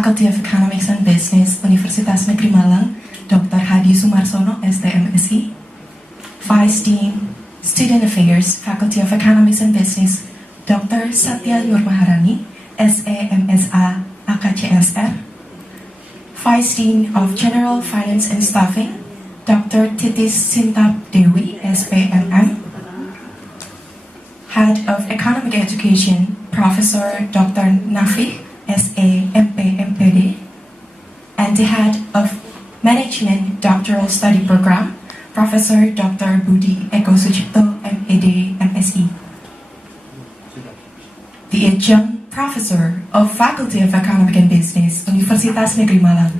Faculty of Economics and Business, Universitas Negeri Malang, Dr. Hadi Sumarsono, STMSI. Vice Dean, Student Affairs, Faculty of Economics and Business, Dr. Satya Nur Maharani, SEMSA AKCSR. Vice Dean of General Finance and Staffing, Dr. Titis Sintap Dewi, SPMM. Head of Economic Education, Professor Dr. Nafi, SAMPMPD. And the Head of Management Doctoral Study Program, Professor Dr. Budi Eko Sucipto, MED, MSc. The Adjunct Professor of Faculty of Economic and Business, Universitas Negeri Malang,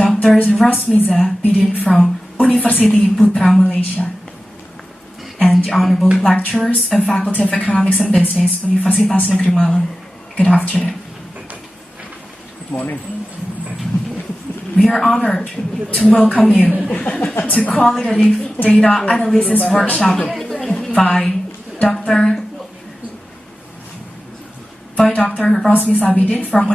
Dr. Rosmiza Bidin from University Putra Malaysia. And the Honorable Lecturers of Faculty of Economics and Business, Universitas Negeri Malang. Good afternoon. Good morning. We are honored to welcome you to Qualitative Data Analysis Workshop by Dr. Rosmi Sabidin from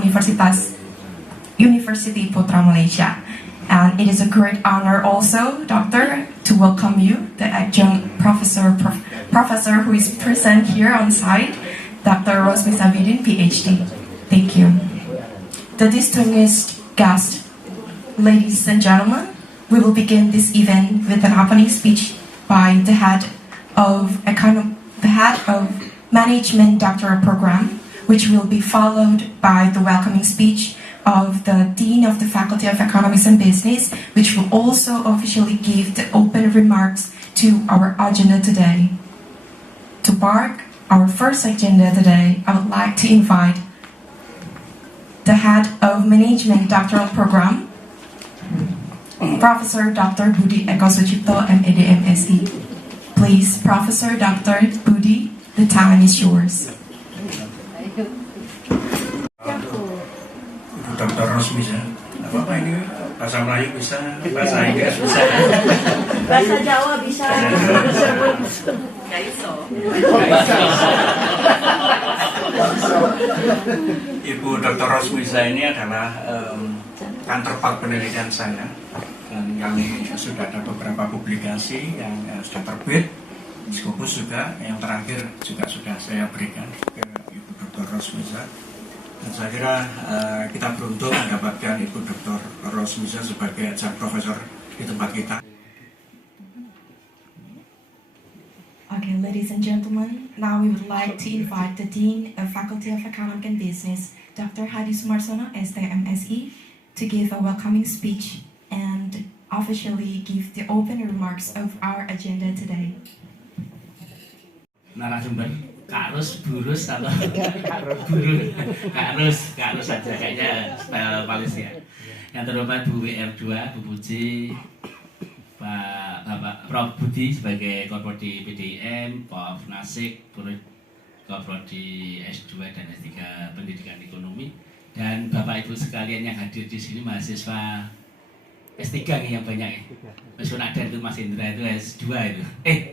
University Putra Malaysia. And it is a great honor also, Doctor, to welcome you, the adjunct professor who is present here on site, Dr. Rosmi Sabidin, PhD. Thank you. The distinguished guest, ladies and gentlemen, we will begin this event with an opening speech by the head of Management Doctoral Program, which will be followed by the welcoming speech of the Dean of the Faculty of Economics and Business, which will also officially give the open remarks to our agenda today. To mark our first agenda today, I would like to invite the Head of Management Doctoral Program, Professor Dr. Budi Eko Sucipto, MED, MSc. Please, Professor Dr. Budi, the time is yours. Dr. Rosmiza, apa ini bahasa Melayu bisa, bahasa Inggris bisa, bahasa Jawa bisa. Ibu Dr. Rosmiza ini adalah counterpart penelitian saya, dan kami sudah ada beberapa publikasi yang sudah terbit. Scopus juga, yang terakhir juga sudah saya berikan ke Ibu Dr. Rosmiza. Dan saya kira kita beruntung mendapatkan Ibu Dr. Rosmiza sebagai adjunct profesor di tempat kita. Okay, ladies and gentlemen, now we would like to invite the Dean of Faculty of Economics and Business, Dr. Hadi Sumarsono, STMSE, to give a welcoming speech and officially give the open remarks of our agenda today. Narasumber Karus, Burus atau Karus saja kayaknya style Malaysia. Yang terhormat Bu WR2, Bu Puji, Bapak Prof Budi sebagai Korprodi PDIM, Prof Nasik, Korprodi S2 dan S3 Pendidikan Ekonomi, dan Bapak Ibu sekalian yang hadir di sini mahasiswa S3 nih yang banyak ya. Mas Yunadan itu Mas Indra itu S2 itu.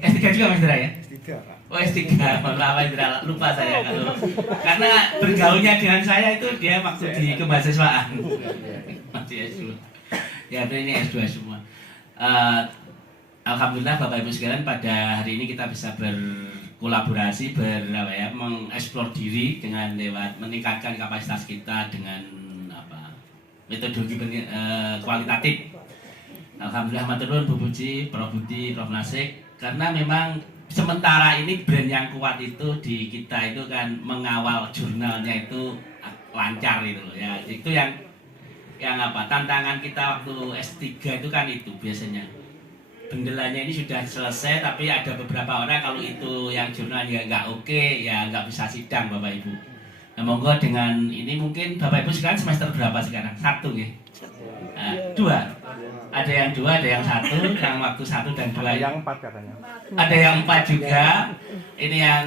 S3 juga Mas Indra ya? S3 Pak. Oh S3, mohon maaf Indra, lupa saya kalau karena bergaulnya dengan saya itu dia maksud di kemahasiswaan. Masih S2. Ya ini S2 semua. Alhamdulillah Bapak Ibu sekalian, pada hari ini kita bisa berkolaborasi, mengeksplor diri dengan lewat meningkatkan kapasitas kita dengan metodologi kualitatif. Alhamdulillah matur nuwun Bu Puji, Prof Budi, Prof Nasik, karena memang sementara ini brand yang kuat itu di kita itu kan mengawal jurnalnya itu lancar itu ya. Itu yang tantangan kita waktu S3 itu kan itu biasanya bendelanya ini sudah selesai, tapi ada beberapa orang kalau itu yang jurnalnya nggak oke ya nggak bisa sidang Bapak Ibu. Nah, monggo dengan ini mungkin Bapak Ibu sekarang semester berapa sekarang? 1 ya? 2. Ada yang 2, ada yang 1, yang waktu 1 dan 2. Ada yang 4 katanya. Ada yang 4 juga. Ini yang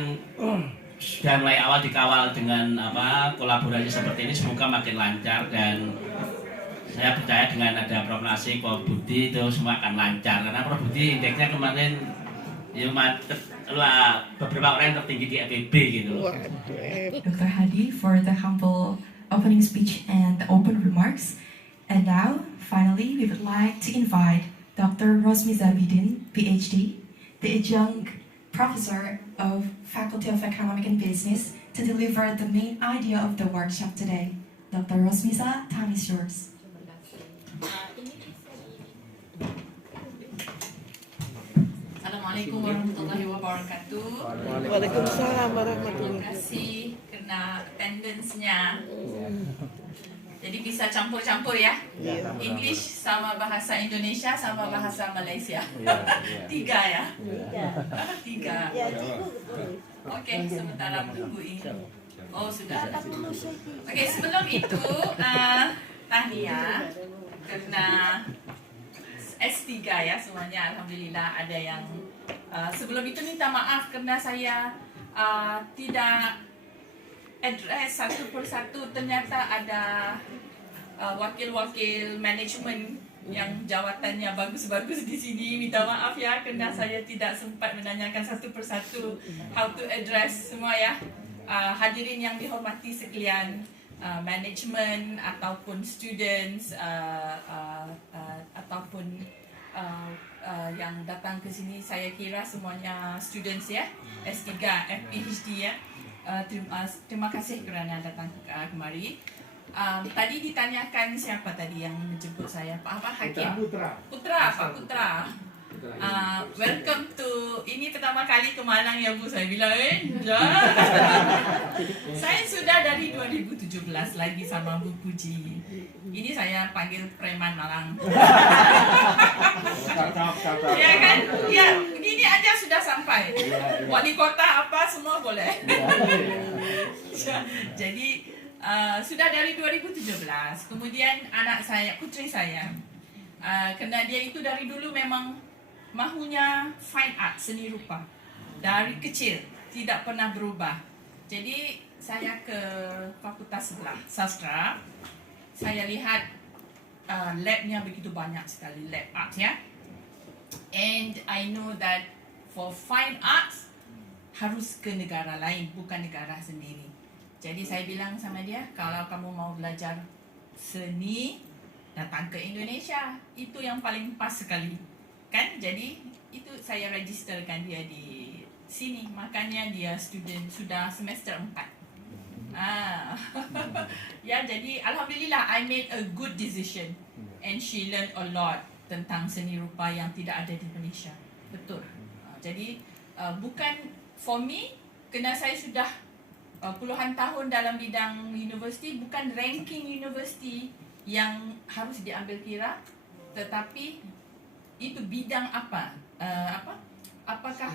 sudah mulai awal dikawal dengan kolaborasi seperti ini, semoga makin lancar, dan saya percaya dengan ada Prof Nasik, Prof Budi itu semua akan lancar, karena Prof Budi indeksnya kemarin ya beberapa orang yang tertinggi di FEB gitu. Dr. Hadi, for the humble opening speech and the open remarks. And now, finally, we would like to invite Dr. Rosmi Zabidin, PhD, the adjunct professor of Faculty of Economic and Business, to deliver the main idea of the workshop today. Dr. Rosmiza, time is yours. Assalamualaikum warahmatullahi wabarakatuh. Waalaikumsalam Terima warahmatullahi kasih kerana attendance-nya. Jadi bisa campur-campur ya. English sama bahasa Indonesia sama bahasa Malaysia. Tiga ya. Tiga. Ya, cikgu betul. Okey, sementara menunggu ini. Oh, sudah. Okey, sebelum itu tahniah kerana S3 ya semuanya, alhamdulillah ada yang sebelum itu minta maaf kerana saya tidak address satu persatu. Ternyata ada wakil-wakil manajemen yang jawatannya bagus-bagus di sini. Minta maaf ya kerana saya tidak sempat menanyakan satu persatu how to address semua ya. Hadirin yang dihormati sekalian, manajemen ataupun students ataupun yang datang ke sini, saya kira semuanya students ya, S3, PhD ya. Terima kasih kerana datang kemari. Tadi ditanyakan siapa tadi yang menjemput saya? Pak Hakim? Putra, Pak Putra. Welcome to, ini pertama kali ke Malang ya Bu, saya bilang saya sudah dari 2017 lagi sama Bu Puji. Ini saya panggil preman Malang. Ya kan? Ya, begini aja sudah sampai. Wali kota apa semua boleh. Jadi sudah dari 2017. Kemudian anak saya, putri saya, kerana dia itu dari dulu memang mahunya fine art, seni rupa. Dari kecil, tidak pernah berubah. Jadi saya ke fakultas sebelah, sastra. Saya lihat labnya begitu banyak sekali, lab art ya. And I know that for fine arts harus ke negara lain, bukan negara sendiri. Jadi saya bilang sama dia, kalau kamu mau belajar seni, datang ke Indonesia. Itu yang paling pas sekali. Kan? Jadi itu saya registerkan dia di sini. Makanya dia student sudah semester 4. Ya, jadi alhamdulillah I made a good decision and she learned a lot tentang seni rupa yang tidak ada di Malaysia. Betul. Jadi bukan for me, kerana saya sudah puluhan tahun dalam bidang universiti, bukan ranking universiti yang harus diambil kira, tetapi itu bidang apa? Apakah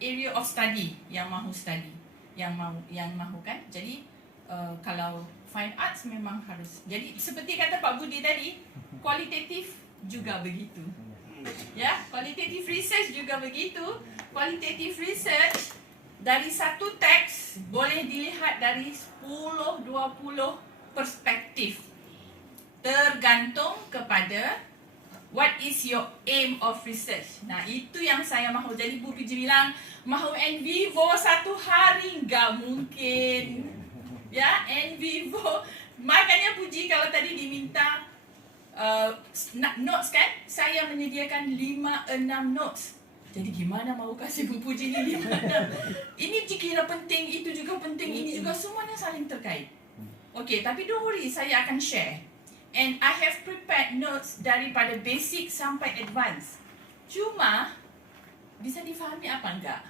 area of study yang mahu study, yang mahu kan? Jadi kalau fine arts memang harus. Jadi seperti kata Pak Budi tadi, kualitatif juga begitu. Ya, qualitative research juga begitu. Qualitative research dari satu teks boleh dilihat dari 10-20 perspektif. Tergantung kepada what is your aim of research. Nah, itu yang saya mahu. Jadi Bu Puji bilang, mahu en vivo satu hari, enggak mungkin. Ya, en vivo. Makanya Puji kalau tadi diminta notes kan, saya menyediakan 5-6 notes. Jadi gimana mau kasih Bu Puji ni 5-6? Ini dikira penting, itu juga penting, ini juga, semuanya saling terkait. Okey, tapi don't worry, saya akan share. And I have prepared notes daripada basic sampai advance. Cuma bisa difahami apa enggak?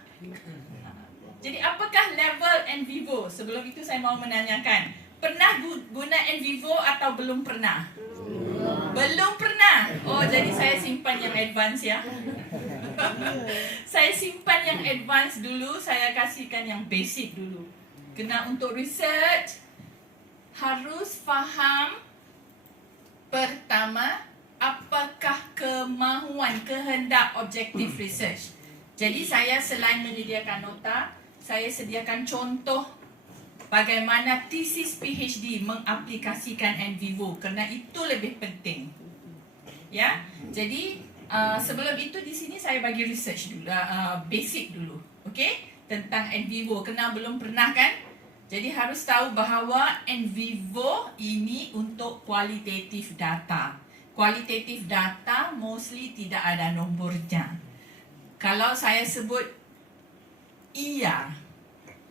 Jadi apakah level en vivo? Sebelum itu saya mau menanyakan, pernah guna en vivo atau belum pernah? Belum pernah. Oh, jadi saya simpan yang advance ya. Saya simpan yang advance dulu, saya kasihkan yang basic dulu. Kena untuk research harus faham pertama, apakah kemahuan, kehendak objektif research. Jadi saya selain menyediakan nota, saya sediakan contoh bagaimana tesis PhD mengaplikasikan en vivo, kerana itu lebih penting. Ya, jadi sebelum itu di sini saya bagi research dulu, basic dulu, okey, tentang en vivo, kerana belum pernah kan. Jadi harus tahu bahawa NVivo ini untuk kualitatif data. Kualitatif data mostly tidak ada nombornya. Kalau saya sebut iya,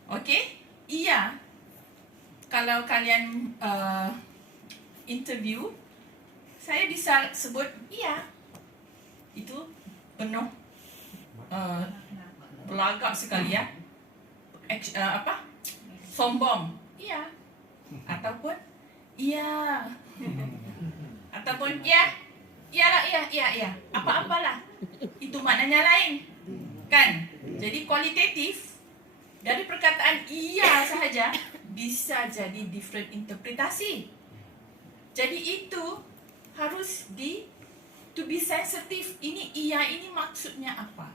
okey? Iya. Kalau kalian interview, saya bisa sebut iya. Itu penuh belagak sekali ya. Sombong. Iya. Ataupun iya. Ataupun ya. Iyalah, iya. Apa-apalah. Itu maknanya lain. Kan? Jadi kualitatif dari perkataan iya sahaja bisa jadi different interpretasi. Jadi itu harus to be sensitive. Ini iya ini maksudnya apa?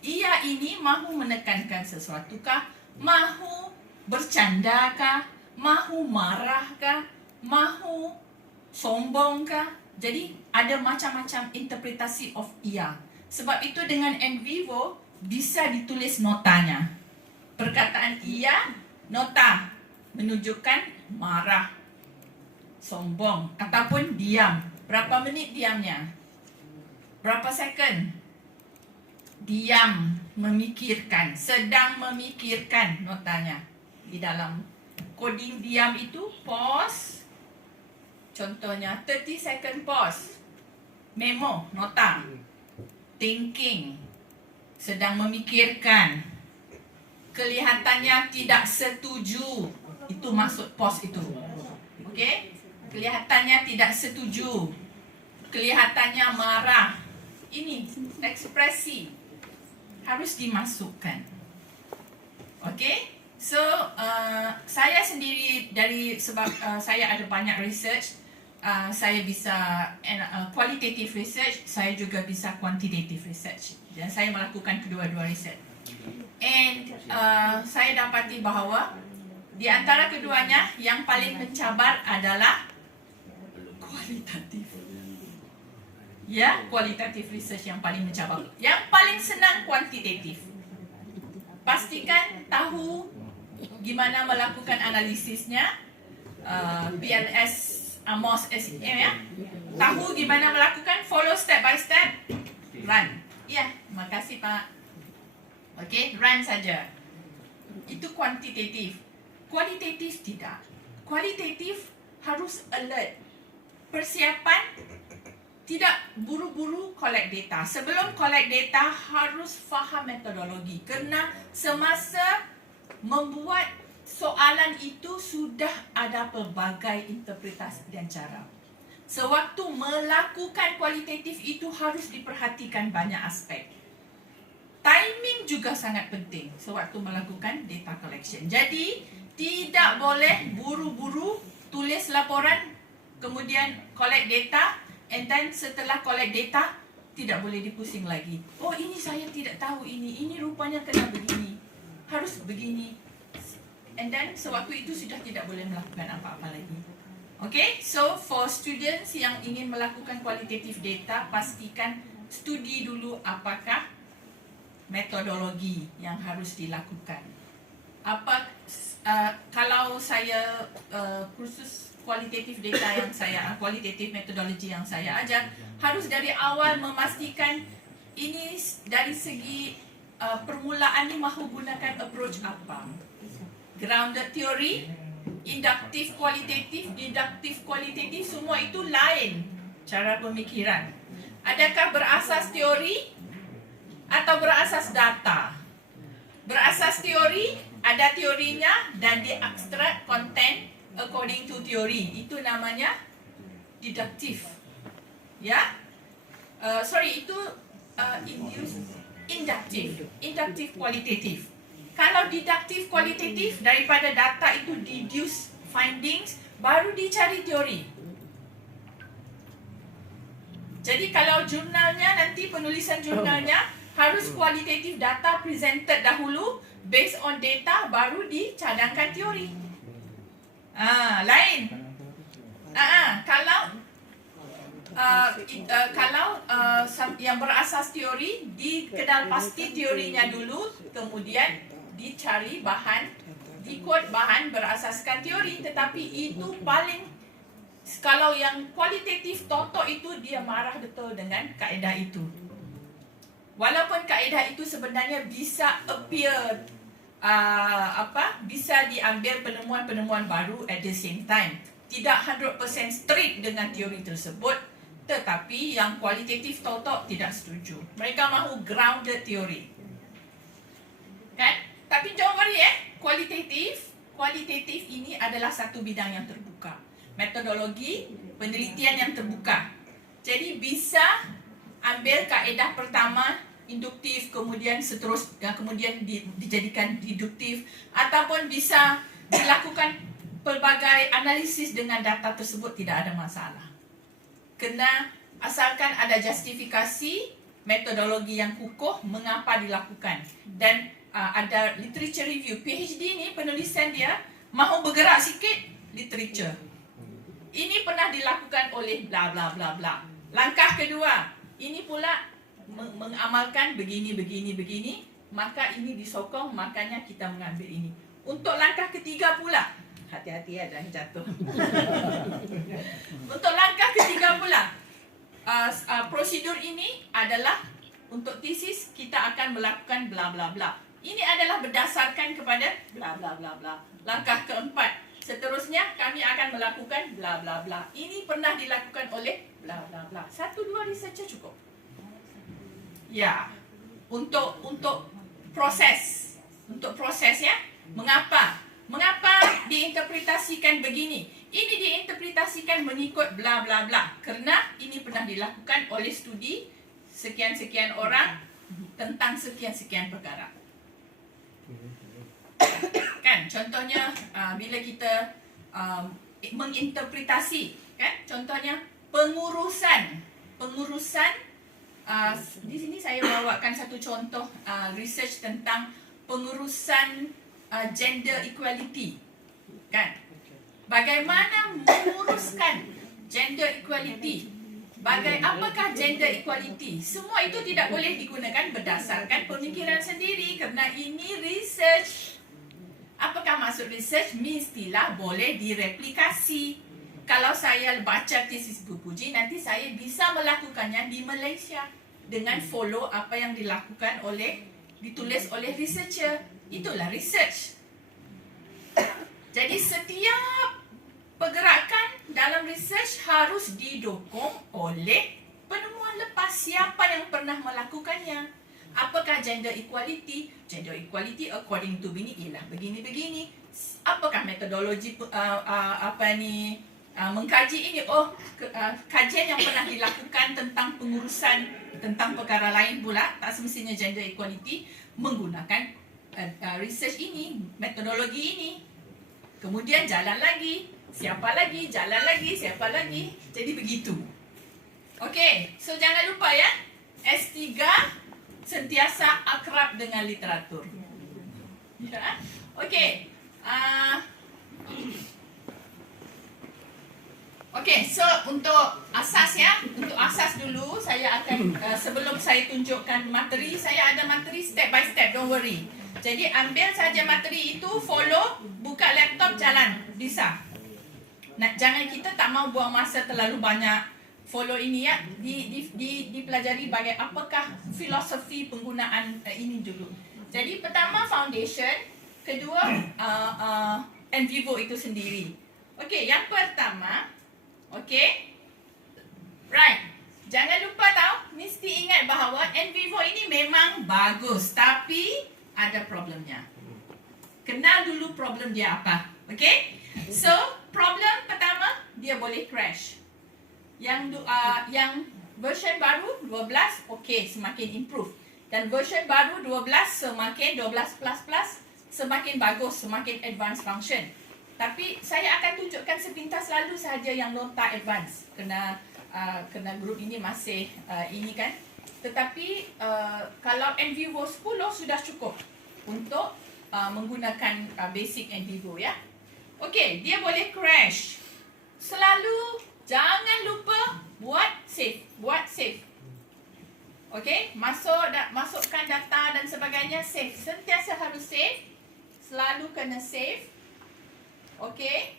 Iya ini mahu menekankan sesuatu kah? Mahu bercanda kah? Mahu marah kah? Mahu sombong kah? Jadi ada macam-macam interpretasi of iya. Sebab itu dengan NVivo bisa ditulis notanya. Perkataan iya, nota menunjukkan marah, sombong ataupun diam. Berapa minit diamnya? Berapa second? Diam, memikirkan, sedang memikirkan notanya. Di dalam coding diam itu pause. Contohnya 30 second pause. Memo, nota. Thinking, sedang memikirkan. Kelihatannya tidak setuju. Itu maksud pause itu. Okey? Kelihatannya tidak setuju. Kelihatannya marah. Ini ekspresi harus dimasukkan. Okey? So, saya sendiri sebab saya ada banyak research, saya bisa qualitative research, saya juga bisa quantitative research. Dan saya melakukan kedua-dua research. And saya dapati bahawa di antara keduanya yang paling mencabar adalah kualitatif. Ya, kualitatif research yang paling mencabar. Yang paling senang kuantitatif. Pastikan tahu gimana melakukan analisisnya. PLS, AMOS, SEM ya. Tahu gimana melakukan, follow step by step, run. Ya, makasih Pak. Okey, run saja. Itu kuantitatif. Kualitatif tidak. Kualitatif harus alert. Persiapan, tidak buru-buru collect data. Sebelum collect data harus faham metodologi. Kerana semasa membuat soalan itu sudah ada pelbagai interpretasi dan cara. Sewaktu melakukan kualitatif itu harus diperhatikan banyak aspek. Timing juga sangat penting sewaktu melakukan data collection. Jadi, tidak boleh buru-buru tulis laporan, kemudian collect data, and then setelah collect data, tidak boleh dipusing lagi. Oh, ini saya tidak tahu ini rupanya kena begini. Harus begini. And then sewaktu itu sudah tidak boleh melakukan apa-apa lagi. Okay, so for students yang ingin melakukan qualitative data, pastikan studi dulu apakah metodologi yang harus dilakukan. Kalau saya kursus qualitative data yang qualitative methodology yang saya ajar, harus dari awal memastikan ini dari segi permulaan ni mahu gunakan approach apa. Grounded theory, inductive kualitatif, deduktif kualitatif, semua itu lain cara pemikiran. Adakah berasas teori atau berasas data? Berasas teori, ada teorinya dan diekstrak content according to theory. Itu namanya deduktif. Ya? Itu induktif kualitatif. Kalau deduktif kualitatif, daripada data itu deduce findings, baru dicari teori. Jadi kalau jurnalnya, nanti penulisan jurnalnya harus kualitatif data presented dahulu, based on data, baru dicadangkan teori. Lain. Kalau yang berasas teori, dikenal pasti teorinya dulu, kemudian dicari bahan ikut bahan berasaskan teori, tetapi itu paling, kalau yang kualitatif totok itu dia marah betul dengan kaedah itu. Walaupun kaedah itu sebenarnya bisa appear bisa diambil penemuan-penemuan baru at the same time. Tidak 100% strict dengan teori tersebut, tetapi yang kualitatif totok tidak setuju. Mereka mahu grounded teori. Kan? Tapi jangan worry kualitatif ini adalah satu bidang yang terbuka. Metodologi penelitian yang terbuka. Jadi bisa ambil kaedah pertama induktif, kemudian kemudian dijadikan deduktif, ataupun bisa dilakukan pelbagai analisis dengan data tersebut, tidak ada masalah. Kena asalkan ada justifikasi metodologi yang kukuh mengapa dilakukan, dan ada literature review. PhD ni penulisan dia mahu bergerak sikit literature. Ini pernah dilakukan oleh bla bla bla bla. Langkah kedua, ini pula mengamalkan begini, maka ini disokong, makanya kita mengambil ini. Untuk langkah ketiga pula, hati-hati ya jangan jatuh. Untuk langkah ketiga pula, prosedur ini adalah untuk tesis kita akan melakukan bla bla bla. Ini adalah berdasarkan kepada bla bla bla bla. Langkah keempat, seterusnya kami akan melakukan bla bla bla. Ini pernah dilakukan oleh bla bla bla. 1-2 researcher cukup. Ya, untuk proses, ya. Mengapa diinterpretasikan begini? Ini diinterpretasikan mengikut bla bla bla, kerana ini pernah dilakukan oleh studi sekian-sekian orang tentang sekian-sekian perkara. Kan, contohnya bila kita menginterpretasi, kan, contohnya pengurusan. Di sini saya bawakan satu contoh research tentang pengurusan gender equality, kan? Bagaimana menguruskan gender equality? Apakah gender equality? Semua itu tidak boleh digunakan berdasarkan pemikiran sendiri, kerana ini research. Apakah maksud research? Mestilah boleh direplikasi. Kalau saya baca tesis Bu Puji, nanti saya bisa melakukannya di Malaysia dengan follow apa yang ditulis oleh researcher. Itulah research. Jadi setiap pergerakan dalam research harus didukung oleh penemuan lepas, siapa yang pernah melakukannya. Apakah gender equality? Gender equality according to Bini ialah begini-begini. Apakah metodologi mengkaji ini? Kajian yang pernah dilakukan tentang pengurusan, tentang perkara lain pula, tak semestinya gender equality, menggunakan research ini, metodologi ini. Kemudian jalan lagi, siapa lagi, jalan lagi, siapa lagi. Jadi begitu. Okey, so jangan lupa ya, S3 sentiasa akrab dengan literatur. Ya. Okey. Okey, so untuk asas ya, untuk asas dulu saya akan sebelum saya tunjukkan materi, saya ada materi step by step, don't worry. Jadi ambil saja materi itu, follow, buka laptop, jalan, bisa. Jangan kita tak mau buang masa terlalu banyak follow ini ya, dipelajari apakah filosofi penggunaan ini dulu. Jadi pertama foundation, kedua en vivo itu sendiri. Okey, yang pertama, okey, right, jangan lupa mesti ingat bahawa en vivo ini memang bagus, tapi ada problemnya. Kenal dulu problem dia apa, okey? So problem pertama, dia boleh crash. Yang version baru 12, okey, semakin improve. Dan version baru 12 semakin 12++, semakin bagus, semakin advanced function. Tapi saya akan tunjukkan sepintas lalu sahaja yang nota advance, kena grup ini masih ini kan. Tetapi kalau en vivo 10 sudah cukup untuk menggunakan basic en vivo ya. Okey, dia boleh crash. Selalu jangan lupa buat save. Okey, masukkan data dan sebagainya, save. Sentiasa harus save selalu kena save. Okey.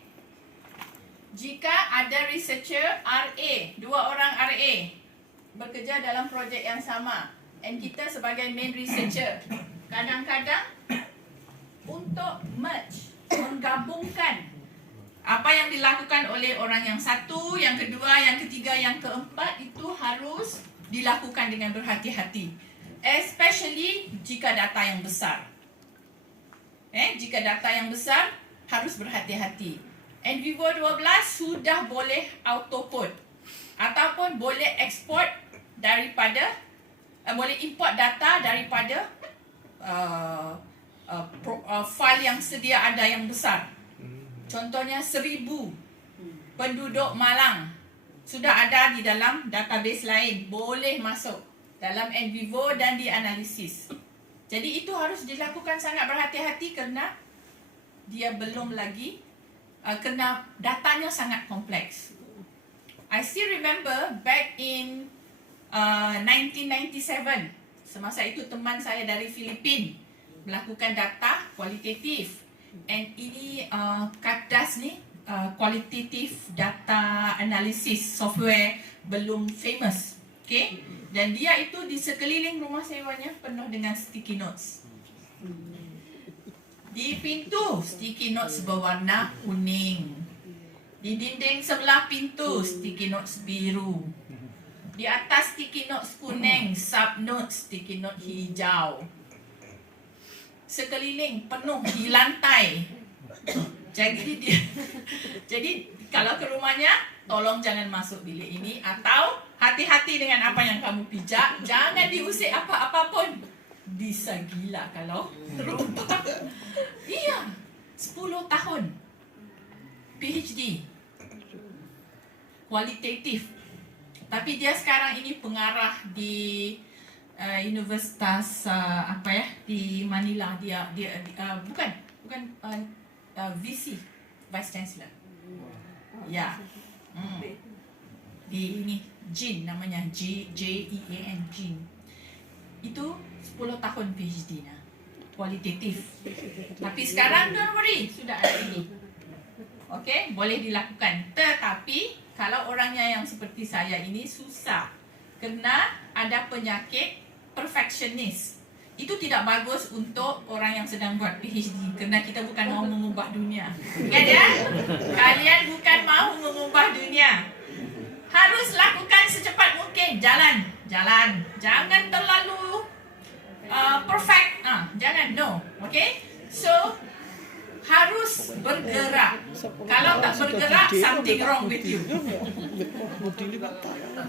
Jika ada researcher RA, 2 orang RA bekerja dalam projek yang sama, and kita sebagai main researcher, kadang-kadang untuk merge, menggabungkan apa yang dilakukan oleh orang yang satu, yang kedua, yang ketiga, yang keempat, itu harus dilakukan dengan berhati-hati. Especially jika data yang besar. Jika data yang besar, harus berhati-hati. NVivo 12 sudah boleh auto-code ataupun boleh export daripada, boleh import data daripada file yang sedia ada yang besar. Contohnya 1000 penduduk Malang sudah ada di dalam database lain, boleh masuk dalam NVivo dan dianalisis. Jadi itu harus dilakukan sangat berhati-hati kerana dia belum lagi kerana datanya sangat kompleks. I still remember back in 1997, semasa itu teman saya dari Filipina melakukan data kualitatif, and ini Kadas ni qualitative data analysis software belum famous, okay? Dan dia itu di sekeliling rumah sewanya penuh dengan sticky notes. Di pintu sticky notes berwarna kuning, di dinding sebelah pintu sticky notes biru, di atas sticky notes kuning, sub notes sticky note hijau. Sekeliling penuh di lantai. Jadi kalau ke rumahnya, tolong jangan masuk bilik ini, atau hati-hati dengan apa yang kamu pijak. Jangan diusik apa-apa pun. Bisa gila kalau terlupa. Iya, 10 tahun PhD kualitatif. Tapi dia sekarang ini pengarah di Universitas di Manila. Dia bukan VC, Vice Chancellor. Ya. Di ini Jean namanya, JEAN, Jean. Itu 10 tahun PhD nya kualitatif. Tapi sekarang don't worry, sudah ada ini. Okey, boleh dilakukan. Tetapi kalau orangnya yang seperti saya ini susah kerana ada penyakit perfectionist. Itu tidak bagus untuk orang yang sedang buat PhD kerana kita bukan mau mengubah dunia. Kan ya? Kalian bukan mau mengubah dunia. Harus lakukan secepat mungkin. Jalan. Jangan terlalu perfect. Jangan, no. Okay? So, harus bergerak. Kalau tak bergerak, something wrong with you.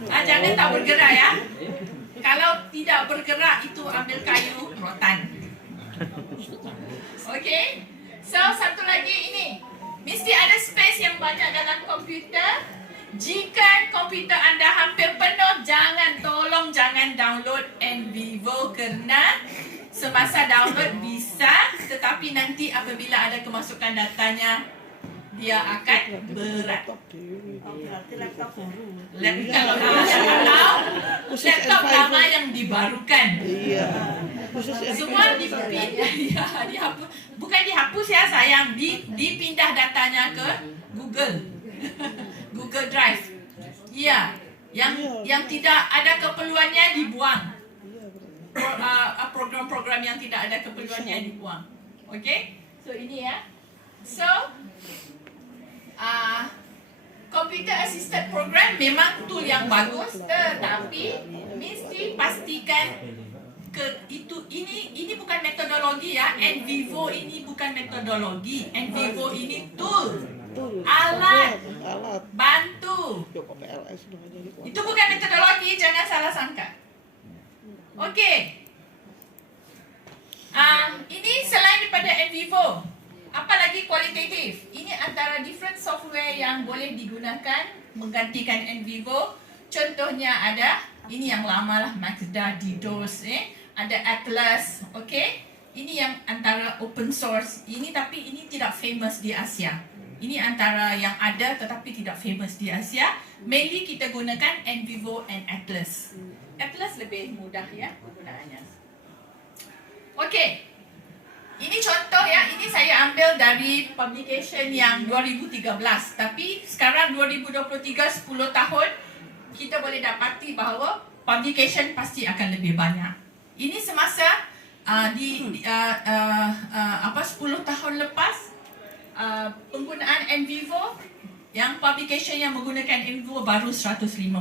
Jangan tak bergerak ya. Kalau tidak bergerak, itu ambil kayu rotan. Okay? So, satu lagi ini. Mesti ada space yang banyak dalam komputer. Jika komputer anda hampir penuh, tolong jangan download NVivo kerana semasa download bisa, tetapi nanti apabila ada kemasukan datanya, dia akan berat. Laptop lama yang dibarukan. Semua dihapus. Bukan dihapus ya sayang, dipindah datanya ke Google. Google Drive. Ya, yang tidak ada keperluannya dibuang. Program-program yang tidak ada keperluannya dibuang. Okay? So ini ya. So computer assisted program memang tool yang bagus, tetapi mesti pastikan ini bukan metodologi ya. NVivo ini bukan metodologi. NVivo ini tool. Alat bantu. Itu bukan metodologi, jangan salah sangka. Okey. Ini selain daripada NVivo, apa lagi kualitatif? Ini antara different software yang boleh digunakan menggantikan NVivo. Contohnya ada ini yang lama lah, Maxda, DDoS, ada Atlas, okey. Ini yang antara open source. Ini tapi ini tidak famous di Asia. Ini antara yang ada tetapi tidak famous di Asia. Mainly kita gunakan NVivo and Atlas. Atlas lebih mudah ya penggunaannya. Okey. Ini contoh ya, ini saya ambil dari publication yang 2013. Tapi sekarang 2023, 10 tahun, kita boleh dapati bahawa publication pasti akan lebih banyak. Ini semasa 10 tahun lepas, penggunaan NVivo, yang publication yang menggunakan NVivo baru 158.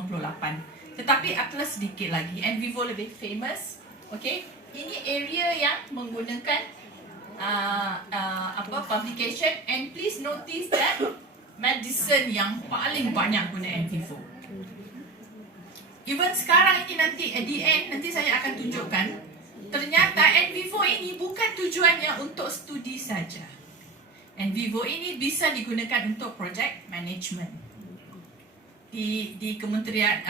Tetapi Atlas sedikit lagi. NVivo lebih famous. Okay, ini area yang menggunakan publication, and please notice that medicine yang paling banyak guna NVivo. Even sekarang ini nanti at the end nanti saya akan tunjukkan, ternyata NVivo ini bukan tujuannya untuk studi saja. NVivo ini bisa digunakan untuk project management di kementerian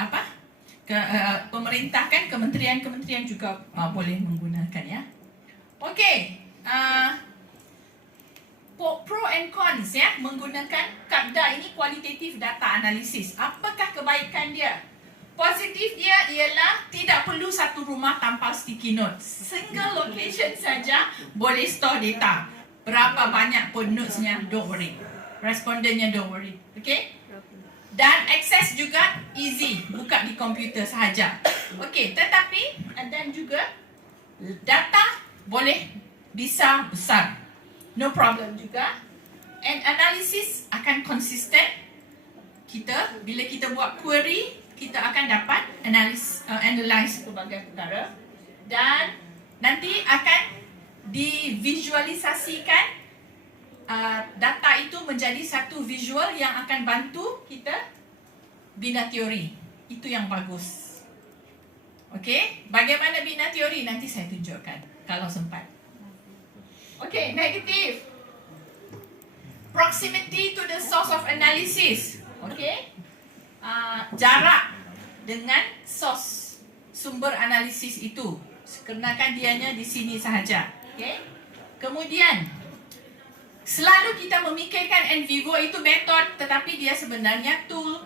pemerintah kan, kementerian juga boleh menggunakan ya. Okey. Pro and cons ya menggunakan KADA ini, qualitative data analysis. Apakah kebaikan dia? Positif dia ialah tidak perlu satu rumah tanpa sticky note. Single location saja boleh store data. Berapa banyak pun notesnya, don't worry. Respondennya don't worry. Okay? Dan akses juga easy, buka di komputer sahaja. Okay, tetapi dan juga data boleh bisa besar, no problem juga. And analisis akan konsisten. Bila kita buat query, kita akan dapat analyze pelbagai perkara, dan nanti akan divisualisasikan data itu menjadi satu visual yang akan bantu kita bina teori. Itu yang bagus. Okey, bagaimana bina teori nanti saya tunjukkan kalau sempat. Okay, negative. Proximity to the source of analysis. Okay, jarak dengan source sumber analisis itu. Sekenakan dianya di sini sahaja. Okay. Kemudian, selalu kita memikirkan NVivo itu metode, tetapi dia sebenarnya tool.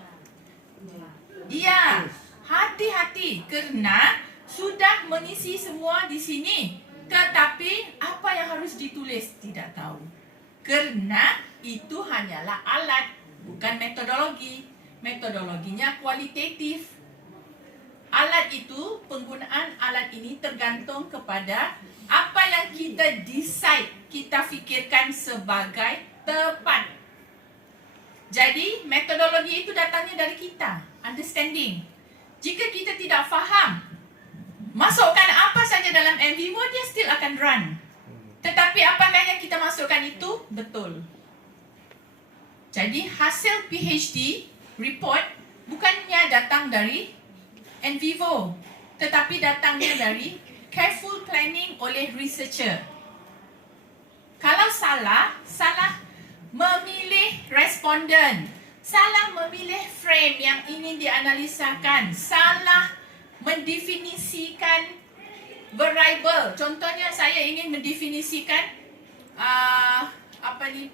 Ya, hati-hati kerana sudah mengisi semua di sini. Tetapi apa yang harus ditulis tidak tahu. Kerana itu hanyalah alat, bukan metodologi. Metodologinya kualitatif. Alat itu, penggunaan alat ini tergantung kepada apa yang kita decide, kita fikirkan sebagai tepat. Jadi metodologi itu datangnya dari kita, understanding. Jika kita tidak faham, masukkan apa saja dalam NVivo, dia still akan run. Tetapi apakah yang kita masukkan itu betul? Jadi hasil PhD report bukannya datang dari NVivo, tetapi datangnya dari careful planning oleh researcher. Kalau salah memilih responden, salah memilih frame yang ingin dianalisakan, salah mendefinisikan variable. Contohnya saya ingin mendefinisikan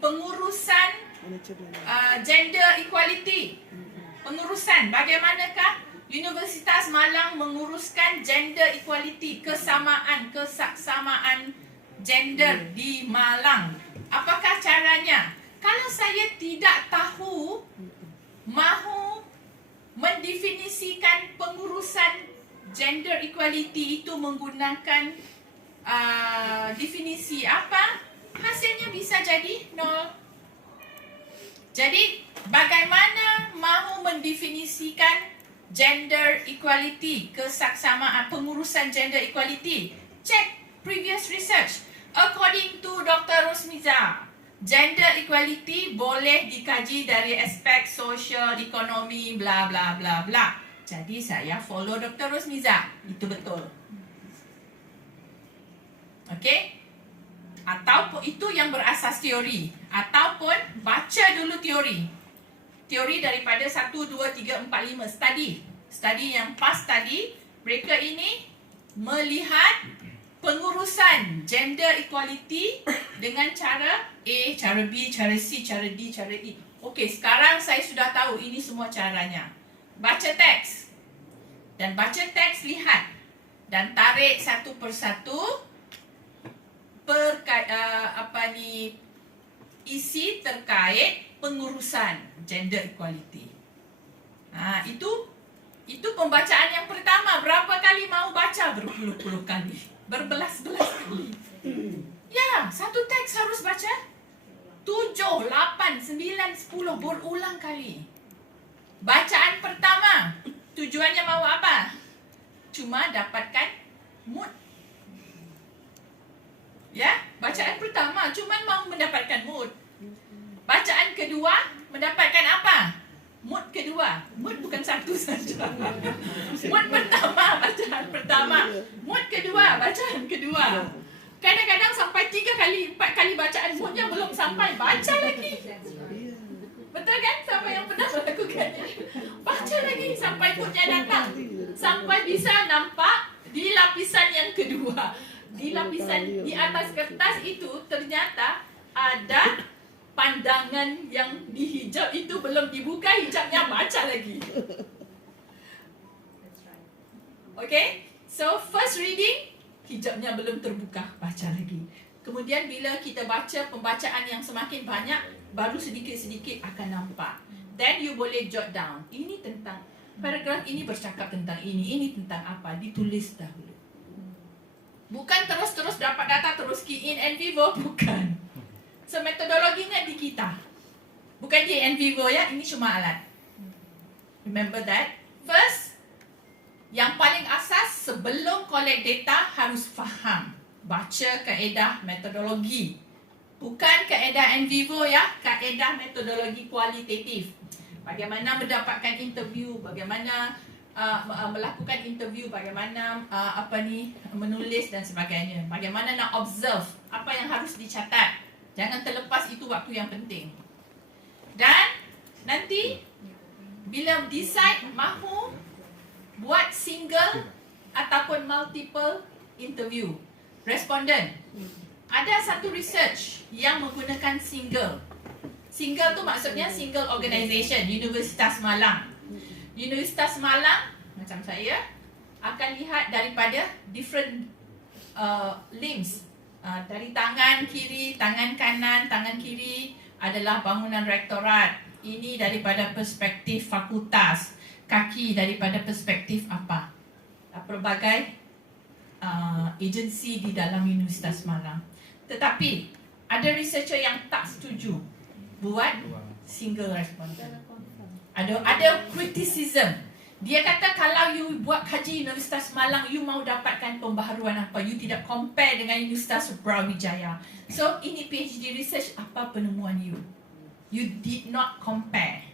pengurusan gender equality. Pengurusan bagaimanakah Universitas Malang menguruskan gender equality, kesaksamaan gender di Malang. Apakah caranya? Kalau saya tidak tahu mahu mendefinisikan pengurusan gender equality itu menggunakan definisi apa, hasilnya bisa jadi nol. Jadi bagaimana mahu mendefinisikan gender equality, kesaksamaan, pengurusan gender equality? Check previous research. According to Dr. Rosmiza, gender equality boleh dikaji dari aspek sosial, ekonomi, bla bla bla bla. Jadi saya follow Dr. Rosmiza. Itu betul. Okey? Ataupun itu yang berasas teori. Ataupun baca dulu teori. Teori daripada 1, 2, 3, 4, 5. Study yang past tadi. Mereka ini melihat pengurusan gender equality dengan cara A, cara B, cara C, cara D, cara E. Okey, sekarang saya sudah tahu ini semua caranya. Baca teks. Dan baca teks, lihat. Dan tarik satu persatu isi terkait pengurusan gender equality. Itu pembacaan yang pertama. Berapa kali mau baca? Berpuluh-puluh kali, berbelas-belas kali. Ya, satu teks harus baca 7, 8, 9, 10 berulang kali. Bacaan pertama, tujuannya mau apa? Cuma dapatkan mood. Ya, bacaan pertama cuma mau mendapatkan mood. Bacaan kedua mendapatkan apa? Mood kedua. Mood bukan satu saja. Mood pertama, bacaan pertama. Mood kedua, bacaan kedua. Kadang-kadang sampai 3 kali, 4 kali bacaan moodnya belum sampai, baca lagi. Betul kan? Siapa yang pernah melakukannya? Baca lagi sampai moodnya datang. Sampai bisa nampak di lapisan yang kedua. Di lapisan di atas kertas itu ternyata ada pandangan yang dihijab itu belum dibuka, hijabnya baca lagi. Okay, so first reading, hijabnya belum terbuka, baca lagi. Kemudian bila kita baca pembacaan yang semakin banyak, baru sedikit-sedikit akan nampak. Then you boleh jot down. Ini tentang, paragraf ini bercakap tentang ini tentang apa, ditulis dahulu. Bukan terus-terus dapat data terus key in NVivo, bukan. So metodologinya di kita. Bukan di NVivo ya, ini cuma alat. Remember that. First, yang paling asas sebelum collect data harus faham. Baca kaedah metodologi. Bukan kaedah NVivo ya, kaedah metodologi kualitatif. Bagaimana mendapatkan interview, bagaimana melakukan interview, bagaimana menulis dan sebagainya. Bagaimana nak observe, apa yang harus dicatat. Jangan terlepas, itu waktu yang penting. Dan nanti bila decide mahu buat single ataupun multiple interview responden, ada satu research yang menggunakan single. Single tu maksudnya single organisation. Universitas Malang. Universitas Malang macam saya akan lihat daripada different limbs. Dari tangan kiri, tangan kanan, tangan kiri adalah bangunan rektorat. Ini daripada perspektif fakultas. Kaki daripada perspektif apa? Pelbagai agensi di dalam Universitas Malang. Tetapi ada researcher yang tak setuju buat single respondent. Ada criticism. Dia kata kalau you buat kaji Universitas Malang, you mau dapatkan pembaharuan apa? You tidak compare dengan Universitas Brawijaya. So ini PhD research, apa penemuan you? You did not compare.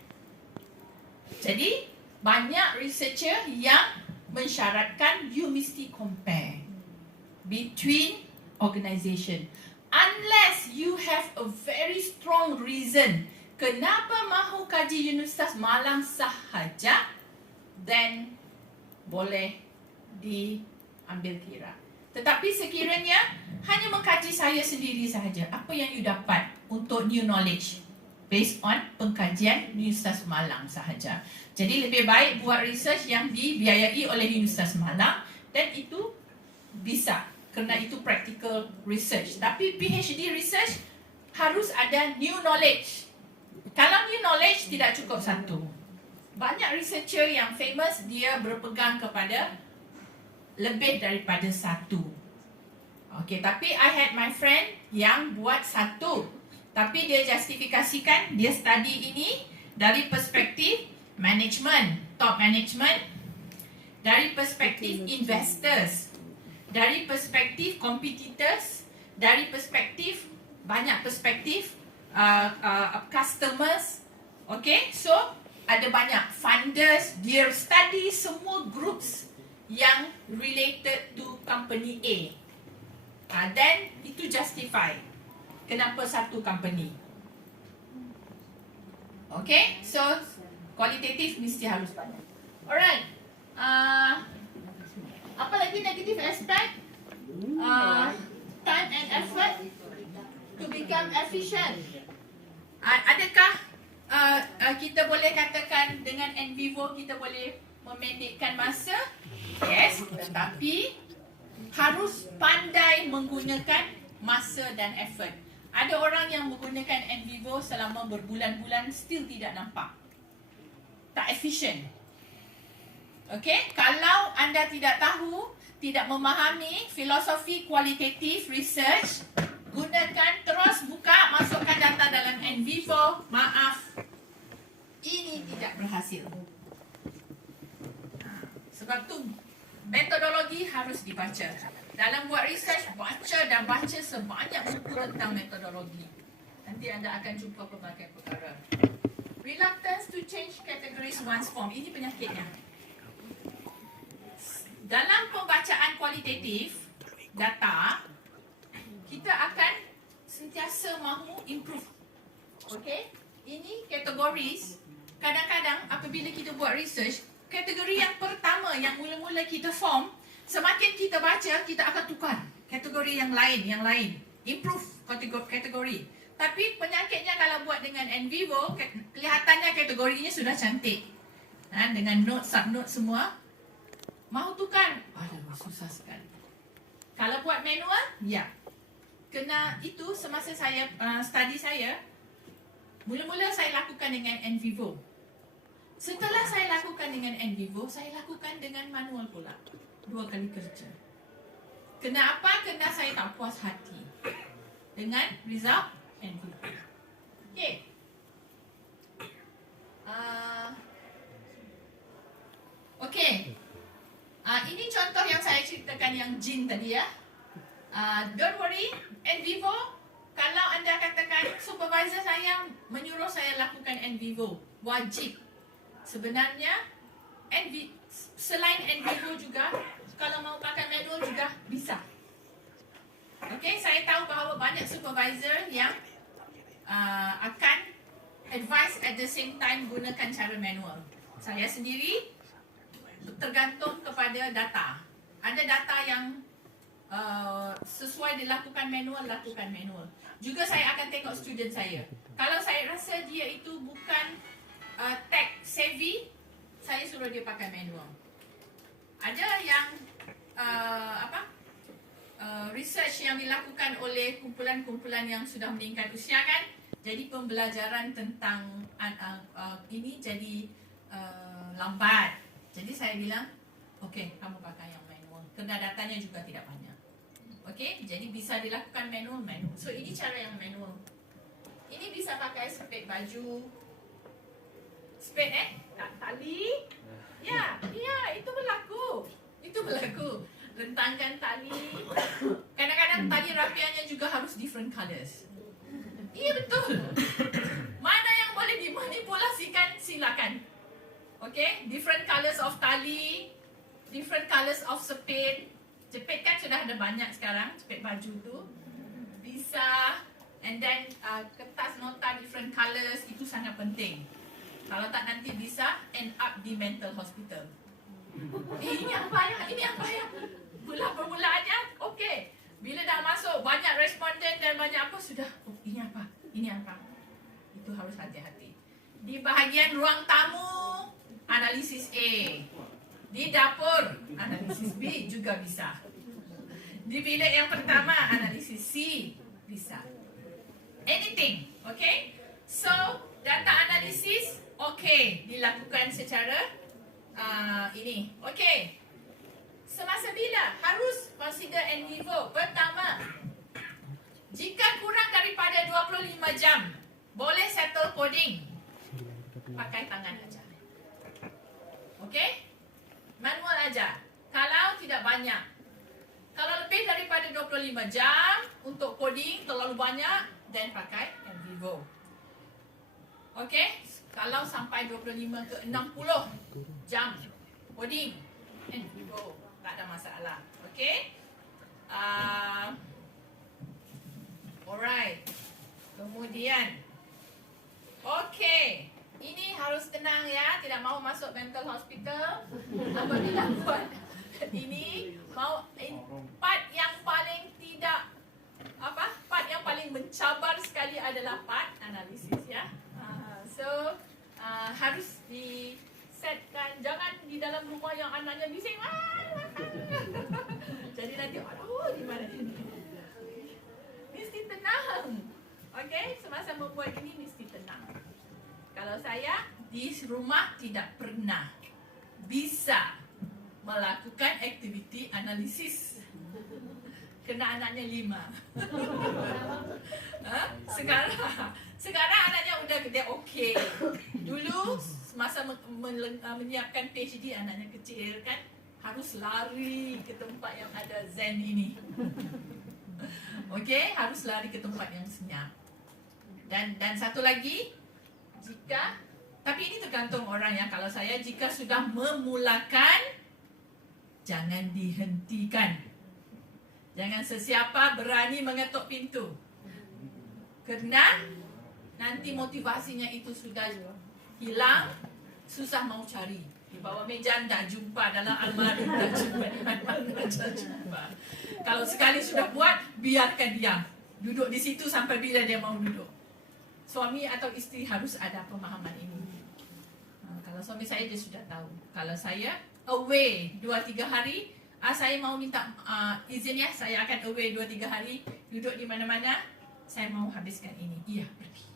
Jadi banyak researcher yang mensyaratkan you mesti compare between organisation. Unless you have a very strong reason kenapa mahu kaji Universitas Malang sahaja, then boleh diambil kira. Tetapi sekiranya hanya mengkaji saya sendiri sahaja, apa yang you dapat untuk new knowledge based on pengkajian Universitas Malang sahaja. Jadi lebih baik buat research yang dibiayai oleh Universitas Malang, dan itu bisa kerana itu practical research. Tapi PhD research harus ada new knowledge. Kalau new knowledge tidak cukup satu. Banyak researcher yang famous, dia berpegang kepada lebih daripada satu. Okay, tapi I had my friend yang buat satu, tapi dia justifikasikan dia study ini dari perspektif management, top management, dari perspektif investors, dari perspektif competitors, dari perspektif banyak perspektif customers. Okay, so ada banyak funders, dia study semua groups yang related to company A. Then itu justify kenapa satu company. Okay, so kualitatif mesti harus banyak. Alright, apa lagi negative aspect? Time and effort to become efficient. Adakah kita boleh katakan dengan NVivo kita boleh memendekkan masa? Yes, tetapi harus pandai menggunakan masa dan effort. Ada orang yang menggunakan in vivo selama berbulan-bulan still tidak nampak. Tak efisien. Okey, kalau anda tidak tahu, tidak memahami filosofi kualitatif research, gunakan, terus buka, masukkan data dalam in vivo, maaf, ini tidak berhasil. Sebab tu metodologi harus dibaca. Dalam buat research, baca dan baca sebanyak buku tentang metodologi. Nanti anda akan jumpa pelbagai perkara. Reluctance to change categories one's form. Ini penyakitnya. Dalam pembacaan kualitatif data, kita akan sentiasa mahu improve. Okey? Ini categories. Kadang-kadang apabila kita buat research, kategori yang pertama yang mula-mula kita form, semakin kita baca, kita akan tukar kategori yang lain, improve kategori. Tapi penyakitnya kalau buat dengan in vivo, kelihatannya kategorinya sudah cantik, dengan note, subnote semua. Mahu tukar, aduh susah sekali. Kalau buat manual, ya, kena itu. Semasa saya study saya, mula-mula saya lakukan dengan in vivo. Setelah saya lakukan dengan in vivo, saya lakukan dengan manual pula. 2 kali kerja. Kenapa? Kerana saya tak puas hati dengan result in vivo. Okay. Okay. Ini contoh yang saya ceritakan yang jin tadi ya. Don't worry, in vivo, kalau anda katakan supervisor saya menyuruh saya lakukan in vivo, wajib. Sebenarnya selain in vivo juga, kalau mau pakai manual juga bisa. Okay, saya tahu bahawa banyak supervisor yang akan advise at the same time gunakan cara manual. Saya sendiri tergantung kepada data. Ada data yang sesuai dilakukan manual, lakukan manual. Juga saya akan tengok student saya. Kalau saya rasa dia itu bukan tech savvy, saya suruh dia pakai manual. Ada yang research yang dilakukan oleh kumpulan-kumpulan yang sudah meningkat usia kan, jadi pembelajaran tentang ini jadi lambat. Jadi saya bilang, okey, kamu pakai yang manual. Kerana datanya juga tidak banyak. Okey, jadi bisa dilakukan manual. So ini cara yang manual. Ini bisa pakai spade baju. Spade tali. Ya, itu berlaku. Rentangkan tali. Kadang-kadang tali rapiannya juga harus different colours. Iya betul. Mana yang boleh dimanipulasikan, silakan. Okay, different colours of tali, different colours of spade. Spade kan sudah ada banyak sekarang, spade baju tu. Bisa, and then kertas nota different colours, itu sangat penting. Kalau tak nanti bisa end up di mental hospital. Ini apa ya? Permulaannya, okay. Bila dah masuk banyak responden dan banyak apa, sudah, ini apa? Itu harus hati-hati. Di bahagian ruang tamu, analisis A. Di dapur, analisis B juga bisa. Di bilik yang pertama, analisis C bisa. Anything, okay? So, data analisis, okay, dilakukan secara ini. Okay. Semasa bila harus consider in vivo? Pertama, jika kurang daripada 25 jam, boleh settle coding. Pakai tangan aja. Okay? Manual aja. Kalau tidak banyak. Kalau lebih daripada 25 jam untuk coding terlalu banyak, then pakai in vivo. Okay? Kalau sampai 25 ke 60 jam coding, in vivo, tak ada masalah. Okay? Alright. Kemudian, okay. Ini harus tenang ya, tidak mahu masuk mental hospital. Apabila buat ini, part yang paling part yang paling mencabar sekali adalah part analisis ya. So harus disetkan, jangan di dalam rumah yang anaknya bising. Jadi nanti aduh gimana ini. Okey, semasa membuat ini mesti tenang. Kalau saya di rumah tidak pernah bisa melakukan aktiviti analisis. Kena anaknya 5. Sekarang anaknya udah gede, okey. Dulu masa menyiapkan PhD anaknya kecil kan, harus lari ke tempat yang ada zen ini. Okey, harus lari ke tempat yang senyap. Dan satu lagi, tapi ini tergantung orang ya. Kalau saya, jika sudah memulakan, jangan dihentikan. Jangan sesiapa berani mengetuk pintu. Kerana nanti motivasinya itu sudah hilang, susah mau cari. Di bawah meja tak jumpa, dalam almari tak jumpa, di mana-mana tak jumpa. Kalau sekali sudah buat, biarkan dia duduk di situ sampai bila dia mau duduk. Suami atau isteri harus ada pemahaman ini. Kalau suami saya, dia sudah tahu. Kalau saya away 2-3 hari, saya mau minta izin ya, saya akan away 2-3 hari, duduk di mana-mana, saya mau habiskan ini. Iya, pergi.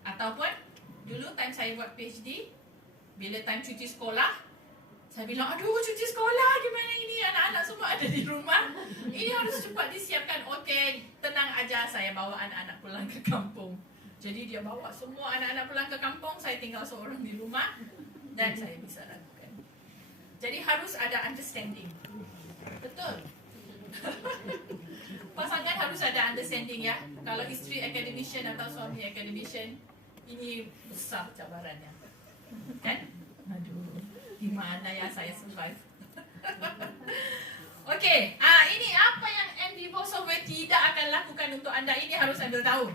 Ataupun dulu time saya buat PhD, bila time cuti sekolah, saya bilang, aduh cuti sekolah gimana ini, anak-anak semua ada di rumah, ini harus cepat disiapkan. Okey, tenang aja, saya bawa anak-anak pulang ke kampung. Jadi dia bawa semua anak-anak pulang ke kampung, saya tinggal seorang di rumah, dan saya bisa lakukan. Jadi harus ada understanding. Betul. Pasangan harus ada understanding ya. Kalau isteri academician atau suami academician, ini besar cabarannya. Kan? Aduh, gimana ya saya survive. Okey, ini apa yang NVivo Software tidak akan lakukan untuk anda. Ini harus anda tahu.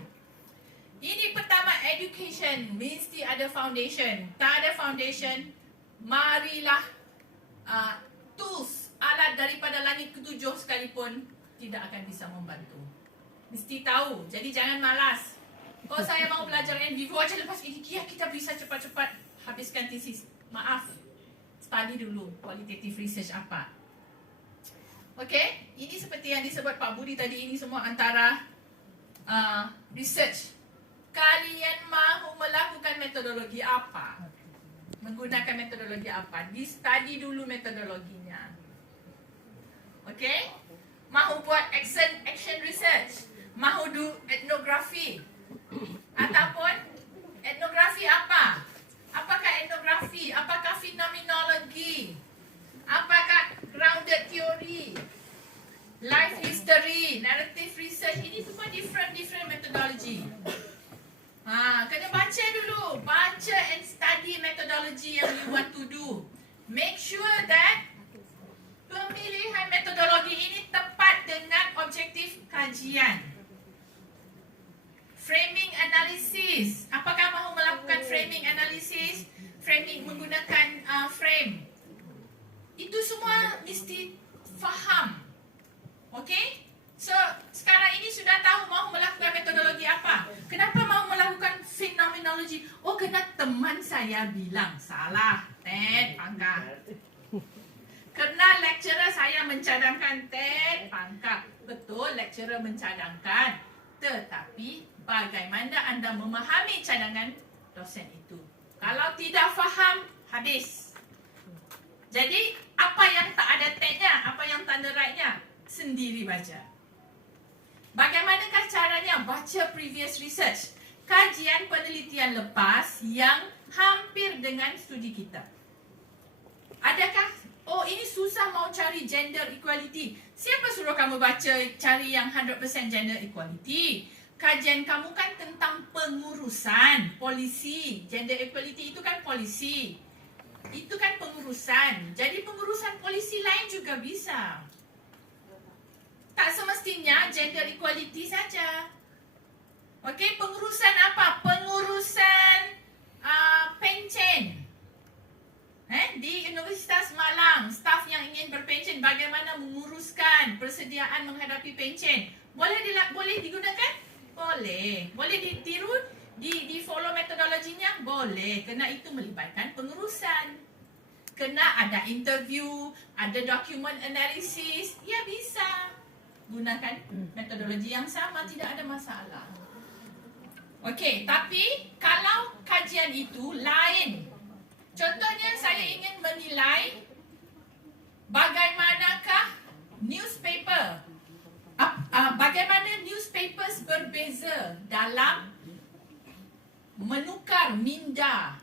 Ini pertama, education. Mesti ada foundation. Tak ada foundation, marilah tools, alat daripada langit ketujuh sekalipun tidak akan bisa membantu. Mesti tahu. Jadi jangan malas. Oh, saya mau belajar NVivo aja, lepas ini kita bisa cepat-cepat habiskan tesis. Maaf, study dulu qualitative research apa. Okey, ini seperti yang disebut Pak Budi tadi, ini semua antara research. Kalian mahu melakukan metodologi apa? Menggunakan metodologi apa? Di study dulu metodologinya. Okey? Mahu buat action research, mahu do etnografi. Ataupun etnografi apa? Apakah etnografi? Apakah fenomenologi? Apakah grounded theory? Life history, narrative research, ini semua different methodology. Kena baca dulu. Baca and study methodology yang you want to do. Make sure that pemilihan metodologi ini tepat dengan objektif kajian. Framing analysis. Apakah mahu melakukan framing analysis? Framing menggunakan frame. Itu semua mesti faham. Okay? So, sekarang ini sudah tahu mahu melakukan metodologi apa. Kenapa mahu melakukan fenomenologi? Oh, kena teman saya bilang. Salah. Pangkat. Kerana lecturer saya mencadangkan pangkat. Betul, lecturer mencadangkan. Tetapi, bagaimana anda memahami cadangan dosen itu? Kalau tidak faham, habis. Jadi, apa yang tak ada tagnya, apa yang tak ada right-nya, sendiri baca. Bagaimanakah caranya? Baca previous research, kajian penelitian lepas yang hampir dengan studi kita. Adakah, oh ini susah mau cari gender equality. Siapa suruh kamu baca cari yang 100% gender equality? Kajian kamu kan tentang pengurusan, polisi. Gender equality itu kan polisi. Itu kan pengurusan. Jadi pengurusan polisi lain juga bisa. Tak semestinya gender equality saja. Okey, pengurusan apa? Pengurusan pencen. Di Universitas Malang, staf yang ingin berpencen, bagaimana menguruskan persediaan menghadapi pencen. Boleh digunakan? Boleh. Boleh ditiru? Di follow metodologinya? Boleh. Kerana itu melibatkan pengurusan. Kena ada interview, ada document analysis. Ya bisa. gunakan metodologi yang sama, tidak ada masalah. Okey, tapi kalau kajian itu lain, contohnya saya ingin menilai bagaimanakah newspaper, bagaimana newspapers berbeza dalam menukar minda,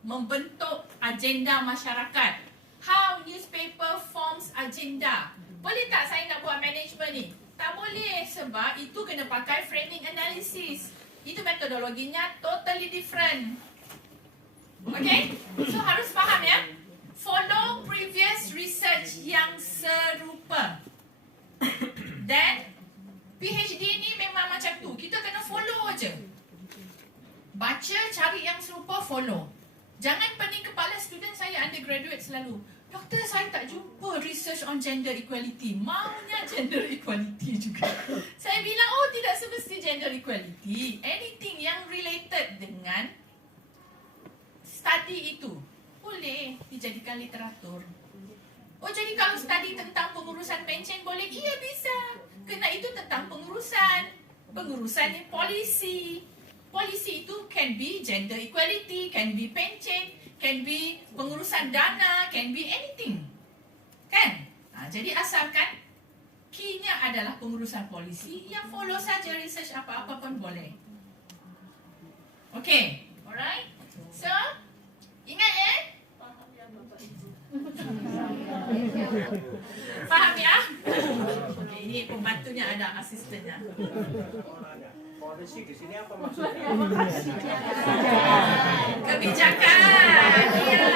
membentuk agenda masyarakat. How newspaper forms agenda. Boleh tak saya nak buat management ni? Tak boleh, sebab itu kena pakai framing analysis. Itu metodologinya totally different. Okay? So harus faham ya. Follow previous research yang serupa. Dan PhD ni memang macam tu. Kita kena follow aja. Baca, cari yang serupa, follow. Jangan pening kepala student saya undergraduate selalu. Doktor, saya tak jumpa research on gender equality. Maunya gender equality juga. Saya bilang, oh tidak semesti gender equality. Anything yang related dengan study itu boleh dijadikan literatur. Oh, jadi kalau study tentang pengurusan pencen boleh? Iya, bisa. Kerana itu tentang pengurusan. Pengurusan ni polisi. Polisi itu can be gender equality, can be pencen, can be pengurusan dana, can be anything. Kan? Jadi asalkan key-nya adalah pengurusan polisi, yang follow saja research apa-apa pun boleh. Okay, alright. So, ingat faham ya? Okay, ini pembantunya ada asistennya. Polisi di sini apa maksudnya? Kebijakan. Iya.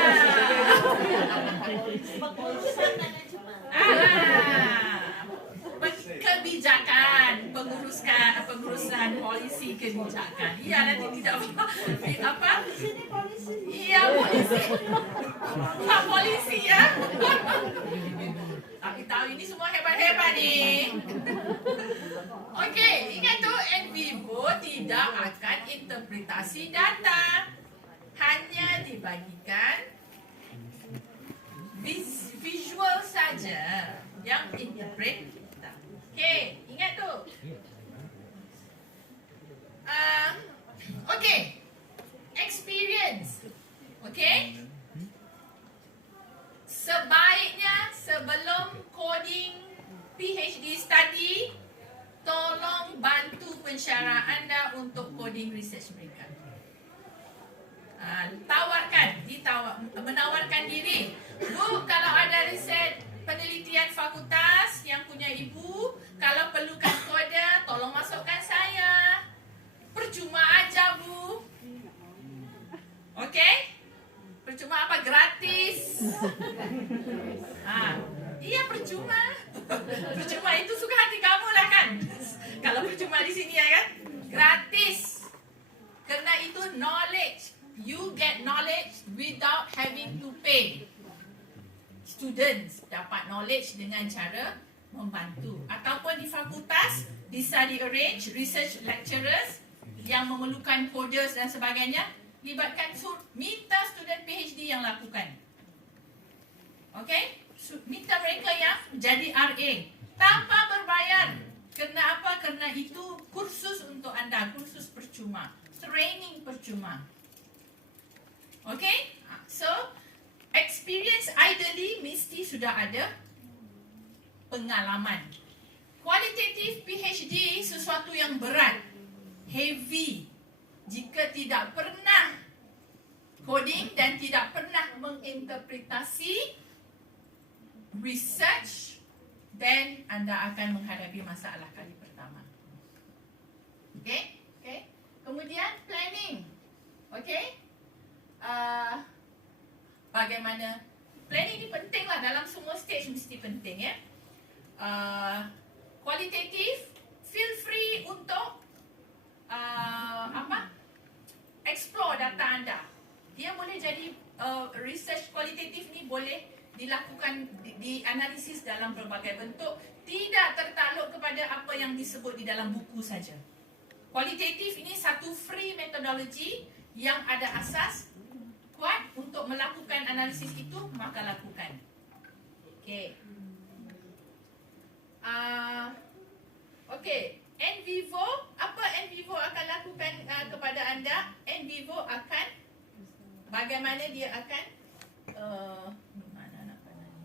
Kebijakan, pengurusan polisi kebijakan. Iya, nanti tidak apa? Di sini polisi. Iya, polisi. Pak polisi ya. Tapi tahu ini semua hebat-hebat nih. Okey, ingat tu NVivo tidak akan interpretasi data. Hanya dibagikan visual saja yang interpret. Okey, ingat tu. Okey. Experience. Okey. Sebaiknya sebelum coding PhD study, tolong bantu pensyarah anda untuk coding research mereka. Menawarkan diri. Bu, kalau ada riset penelitian fakultas yang punya ibu, kalau perlukan kode, tolong masukkan saya. Percuma aja, Bu. Okey? Percuma apa? Gratis. Iya, percuma. Percuma itu suka hati kamu lah kan. Kalau percuma di sini ya kan, gratis. Kerana itu knowledge. You get knowledge without having to pay. Students dapat knowledge dengan cara membantu. Ataupun di fakultas, di study arrange, research lecturers yang memerlukan coders dan sebagainya, libatkan, minta student PhD yang lakukan. Okay? Minta mereka yang jadi RA tanpa berbayar. Kenapa? Kerana itu kursus untuk anda, kursus percuma, training percuma. Okay? So, experience ideally mesti sudah ada pengalaman. Qualitative PhD sesuatu yang berat, heavy. Jika tidak pernah coding dan tidak pernah menginterpretasi research, then anda akan menghadapi masalah kali pertama. Okay? Okay? Kemudian planning. Okay? Bagaimana planning ni penting lah, dalam semua stage mesti penting ya. Kualitatif, feel free untuk explore data anda. Dia boleh jadi research kualitatif ni boleh dilakukan, dianalisis dalam berbagai bentuk, tidak tertakluk kepada apa yang disebut di dalam buku saja. Kualitatif ini satu free metodologi yang ada asas kuat untuk melakukan analisis itu, maka lakukan. Okey. Okey, NVivo, apa NVivo akan lakukan kepada anda? NVivo akan, bagaimana dia akan mana nak panah ni?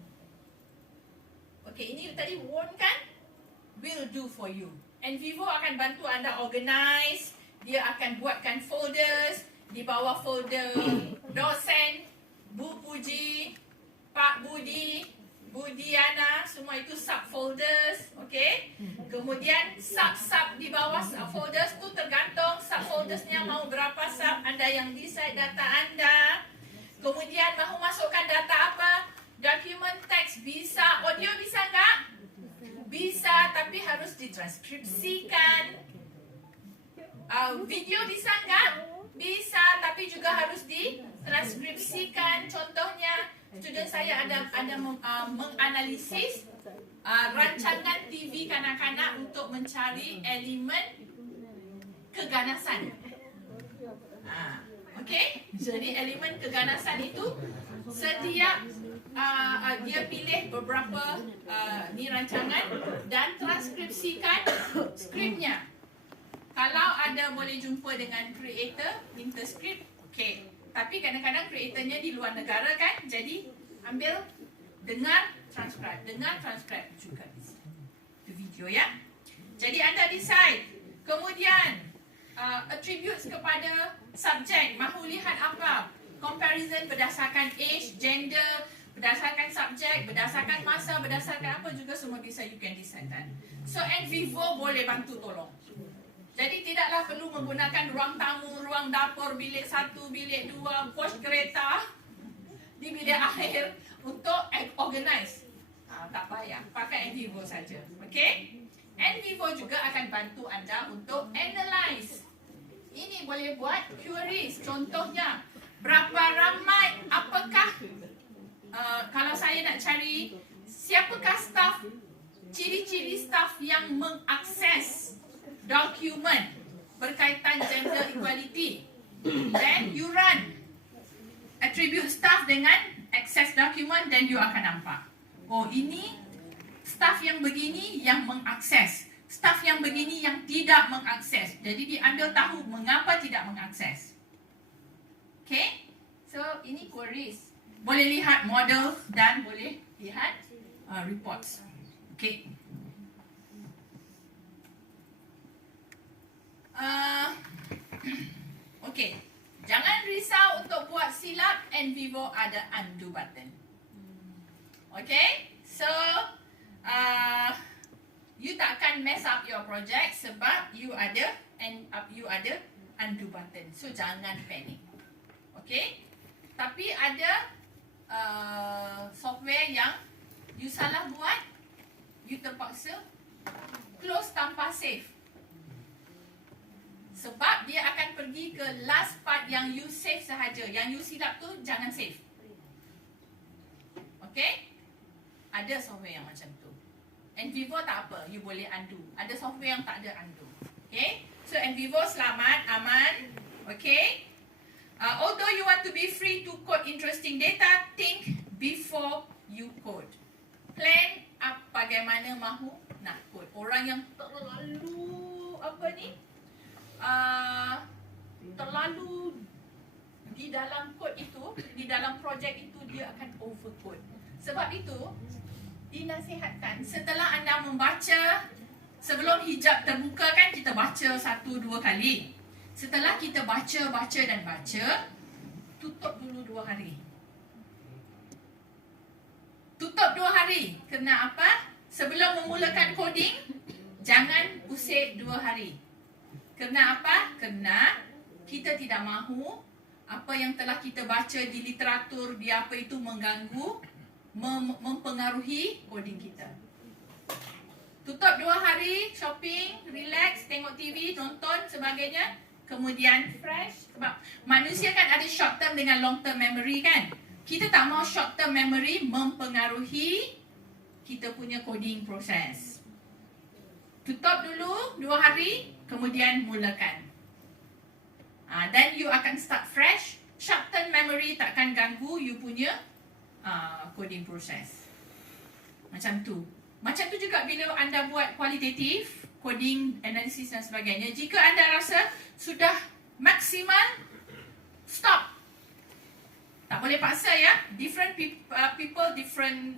Okey, ini tadi warn kan? Will do for you. NVivo akan bantu anda organize. Dia akan buatkan folders. Di bawah folder dosen, Bu Puji, Pak Budi, Budiana, semua itu subfolders, okey? Kemudian sub di bawah folders tu tergantung subfoldersnya mau berapa sub, anda yang decide data anda. Kemudian mahu masukkan data apa? Dokumen teks bisa, audio bisa enggak? Bisa, tapi harus ditranskripsikan. Video bisa enggak? Bisa, tapi juga harus ditranskripsikan. Contohnya, student saya ada menganalisis rancangan TV kanak-kanak untuk mencari elemen keganasan. Okey, jadi elemen keganasan itu setiap dia pilih beberapa ni rancangan dan transkripsikan skripnya. Kalau ada boleh jumpa dengan creator, minta skrip, okey. Tapi kadang-kadang creatornya di luar negara kan, jadi ambil, dengar, transcribe juga bisa. Itu video ya. Jadi anda decide. Kemudian attributes kepada subjek, mahu lihat apa? Comparison berdasarkan age, gender, berdasarkan subjek, berdasarkan masa, berdasarkan apa juga semua bisa, you can decide that. So NVivo boleh bantu tolong. Jadi tidaklah perlu menggunakan ruang tamu, ruang dapur, bilik 1, bilik 2, pos kereta di bilik akhir untuk organize. Tak payah, pakai NVivo saja. Okey? NVivo juga akan bantu anda untuk analyze. Ini boleh buat queries. Contohnya, berapa ramai, apakah kalau saya nak cari siapakah staff, ciri-ciri staff yang mengakses dokumen berkaitan gender equality. Then you run attribute staff dengan access dokumen, dan you akan nampak, oh ini staff yang begini yang mengakses, staff yang begini yang tidak mengakses. Jadi diambil tahu mengapa tidak mengakses. Okay, so ini queries. Boleh lihat model dan boleh lihat reports. Okay. Okay, jangan risau untuk buat silap. NVivo ada undo button. Okay, so you takkan mess up your project sebab you ada undo button. So jangan panic. Okay, tapi ada software yang you salah buat, you terpaksa close tanpa save. Sebab dia akan pergi ke last part yang you save sahaja. Yang you silap tu jangan save. Okay? Ada software yang macam tu. NVivo tak apa, you boleh undo. Ada software yang tak ada undo. Okay? So NVivo selamat, aman. Okay? Although you want to be free to code interesting data, think before you code. Plan bagaimana mahu nak code. Orang yang terlalu terlalu di dalam kod itu, di dalam projek itu, dia akan overcode. Sebab itu dinasihatkan setelah anda membaca, sebelum hijab terbuka kan kita baca 1-2 kali. Setelah kita baca, tutup dulu 2 hari. Tutup 2 hari. Kerana apa? Sebelum memulakan coding, jangan usik 2 hari. Kerana apa? Kerana kita tidak mahu apa yang telah kita baca di literatur, di apa itu mengganggu, mempengaruhi coding kita. Tutup 2 hari, shopping, relax, tengok TV, nonton, sebagainya. Kemudian fresh. Sebab manusia kan ada short term dengan long term memory kan. Kita tak mahu short term memory mempengaruhi kita punya coding proses. Tutup dulu 2 hari, kemudian mulakan. Then you akan start fresh. Short term memory takkan ganggu you punya coding proses. Macam tu. Macam tu juga bila anda buat kualitatif coding, analisis dan sebagainya. Jika anda rasa sudah maksimal, stop. Tak boleh paksa ya. Different people different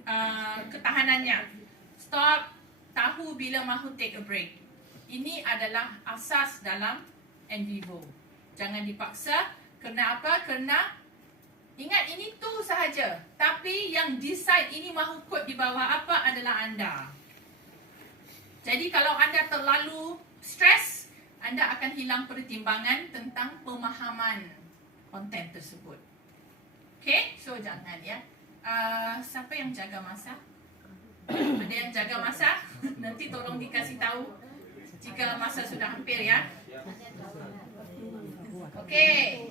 ketahanannya. Stop. Tahu bila mahu take a break. Ini adalah asas dalam NVivo. Jangan dipaksa. Kerana apa? Kerana ingat ini tu sahaja. Tapi yang decide ini mahu kod di bawah apa adalah anda. Jadi kalau anda terlalu stres, anda akan hilang pertimbangan tentang pemahaman konten tersebut. Okay, so jangan ya. Siapa yang jaga masa? Ada yang jaga masa? Nanti tolong dikasih tahu jika masa sudah hampir ya. Okay.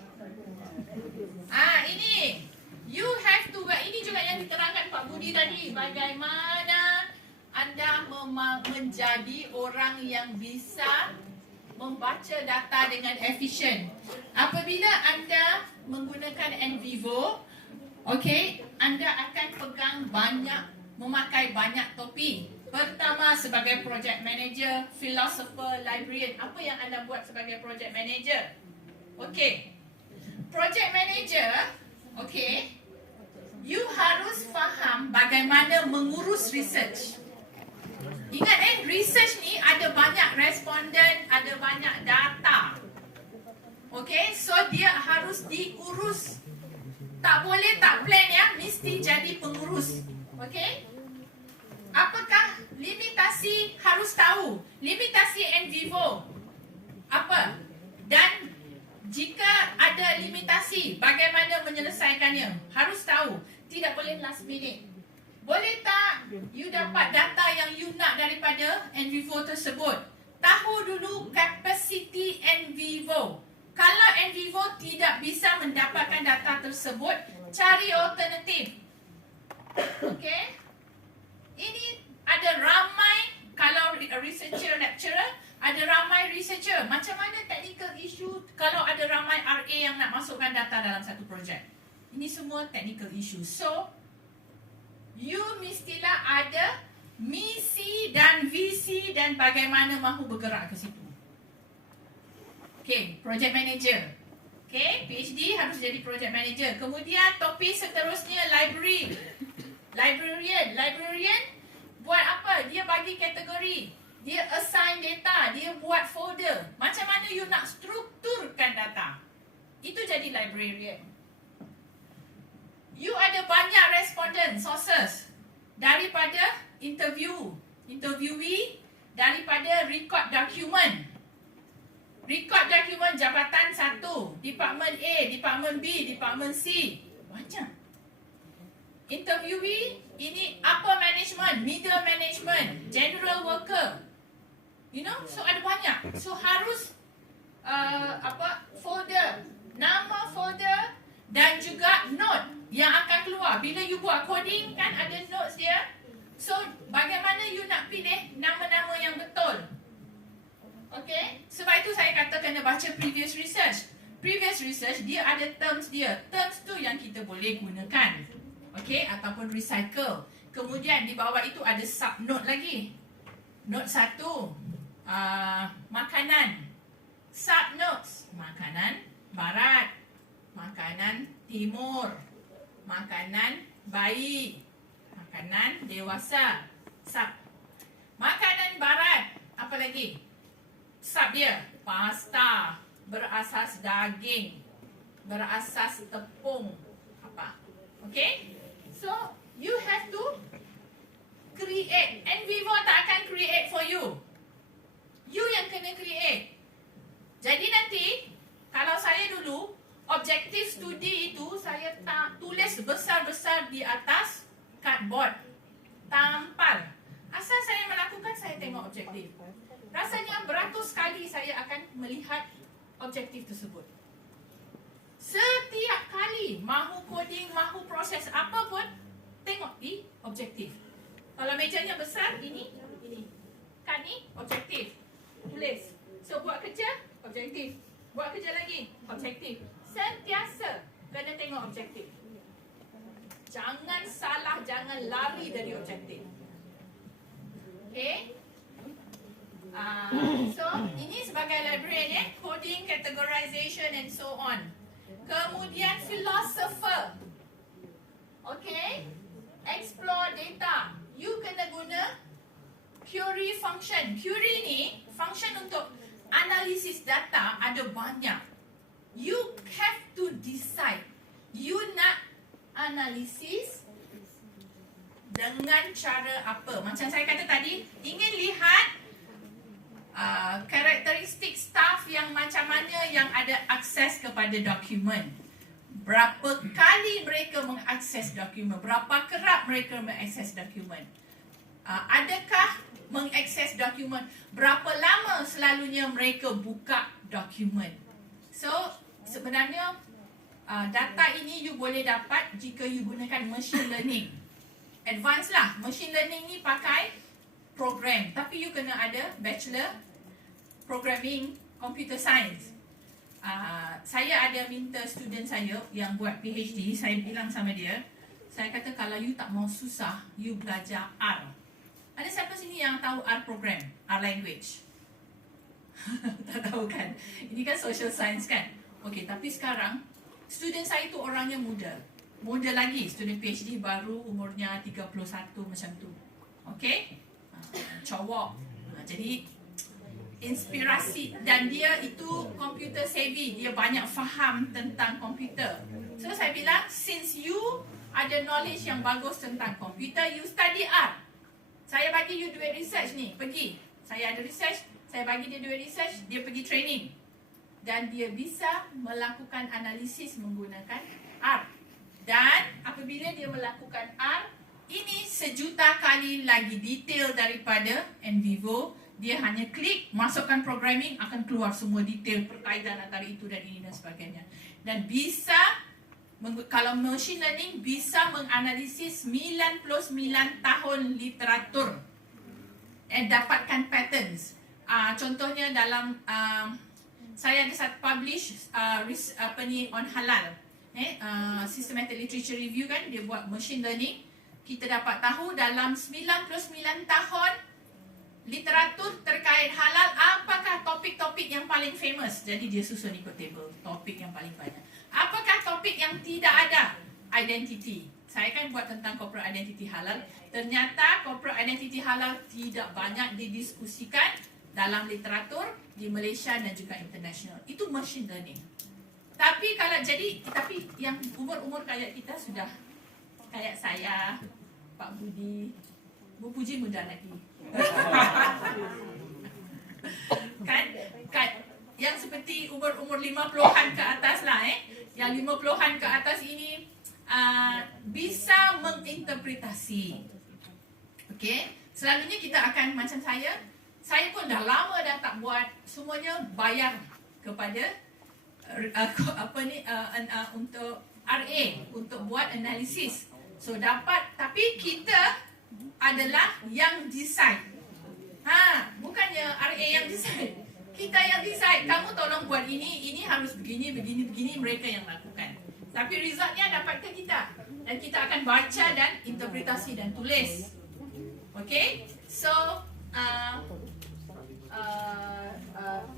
Ini you have to. Ini juga yang diterangkan Pak Budi tadi. Bagaimana anda menjadi orang yang bisa membaca data dengan efisien. Apabila anda menggunakan NVivo, okey, anda akan memakai banyak topi. Pertama sebagai project manager, philosopher, librarian. Apa yang anda buat sebagai project manager? Okey. Project manager, okey, you harus faham bagaimana mengurus research. Ingat research ni ada banyak responden, ada banyak data. Okay, so dia harus diurus. Tak boleh tak plan ya, mesti jadi pengurus. Okay. Apakah limitasi harus tahu? Limitasi NVivo apa? Dan jika ada limitasi, bagaimana menyelesaikannya? Harus tahu. Tidak boleh last minute. Boleh tak you dapat data yang you nak daripada NVivo tersebut? Tahu dulu capacity NVivo. Kalau NVivo tidak bisa mendapatkan data tersebut, cari alternatif. Okay? Ini ada ramai, kalau researcher, lecturer, ada ramai researcher. Macam mana technical issue kalau ada ramai RA yang nak masukkan data dalam satu projek? Ini semua technical issue. So, you mestilah ada misi dan visi dan bagaimana mahu bergerak ke situ. Okay, project manager. Okay, PhD harus jadi project manager. Kemudian topik seterusnya library. Librarian buat apa? Dia bagi kategori. Dia assign data. Dia buat folder. Macam mana you nak strukturkan data? Itu jadi librarian. You ada banyak responden, sources. Daripada interviewee, daripada record document. Record document jabatan 1, Department A, Department B, Department C. Banyak. Interviewee, ini upper management, middle management, general worker. You know, so ada banyak. So harus folder, nama folder dan juga note yang akan keluar. Bila you buat coding kan ada notes dia. So bagaimana you nak pilih nama-nama yang betul? Okay, sebab itu saya kata kena baca previous research. Previous research dia ada terms dia. Terms tu yang kita boleh gunakan. Okay, ataupun recycle. Kemudian di bawah itu ada subnote lagi. Note 1, makanan. Subnotes, makanan barat, makanan timur, makanan bayi, makanan dewasa. Makanan barat, apa lagi? Sub dia, pasta, berasas daging, berasas tepung, apa? Okay? So, you have to create. NVivo tak akan create for you. You yang kena create. Jadi nanti, kalau saya dulu, objektif studi itu saya tulis besar-besar di atas cardboard. Tampal. Asal saya melakukan, saya tengok objektif. Rasanya beratus kali saya akan melihat objektif tersebut. Setiap kali mahu coding, mahu proses apa pun, tengok di objektif. Kalau mejanya besar, ini. Kan ni, objektif. Tulis. So, buat kerja, objektif. Buat kerja lagi, objektif. Sentiasa kena tengok objektif. Jangan salah, jangan lari dari objektif. Okay? So ini sebagai librarian coding, categorization and so on. Kemudian philosopher. Okay, explore data. You kena guna query function. Query ni function untuk analisis data ada banyak. You have to decide. You nak analisis dengan cara apa? Macam saya kata tadi, ingin lihat karakteristik staff yang macam mana yang ada akses kepada dokumen. Berapa kali mereka mengakses dokumen? Berapa kerap mereka mengakses dokumen? Adakah mengakses dokumen? Berapa lama selalunya mereka buka dokumen? So, sebenarnya data ini you boleh dapat jika you gunakan machine learning. Advance lah. Machine learning ni pakai program. Tapi you kena ada bachelor programming computer science. Saya ada minta student saya yang buat PhD, saya bilang sama dia, saya kata kalau you tak mau susah, you belajar R. Ada siapa sini yang tahu R program, R language? Tak tahu kan? Ini kan social science kan? Okey, tapi sekarang student saya tu orangnya muda. Muda lagi, student PhD baru umurnya 31 macam tu. Okey? Cowok. Jadi inspirasi, dan dia itu computer savvy, dia banyak faham tentang komputer. So saya bilang, since you ada knowledge yang bagus tentang komputer, you study R. Saya bagi you duit research ni, pergi. Saya ada research, saya bagi dia duit research, dia pergi training. Dan dia bisa melakukan analisis menggunakan R. Dan apabila dia melakukan R, ini sejuta kali lagi detail daripada NVivo. Dia hanya klik, masukkan programming, akan keluar semua detail perkaitan antara itu dan ini dan sebagainya. Dan bisa, kalau machine learning, bisa menganalisis 99 tahun literatur dan dapatkan patterns. Contohnya dalam, saya ada satu publish on halal. Systematic Literature Review kan, dia buat machine learning. Kita dapat tahu dalam 99 tahun literatur terkait halal, apakah topik-topik yang paling famous? Jadi dia susun ikut table, topik yang paling banyak. Apakah topik yang tidak ada? Identity. Saya kan buat tentang corporate identity halal. Ternyata corporate identity halal tidak banyak didiskusikan dalam literatur di Malaysia dan juga international. Itu machine learning. Tapi tapi yang umur-umur kayak kita sudah kayak saya, Pak Budi, Bu Puji muda lagi. kan yang seperti umur 50-an ke atas lah yang 50-an ke atas ini bisa menginterpretasi. Okey, selalunya kita akan macam saya pun dah lama dah tak buat, semuanya bayar kepada untuk RA untuk buat analisis. So dapat, tapi kita adalah yang decide. Bukannya RA yang decide. Kita yang decide. Kamu tolong buat ini harus begini, mereka yang lakukan. Tapi resultnya dapat ke kita. Dan kita akan baca dan interpretasi dan tulis. Okay? So,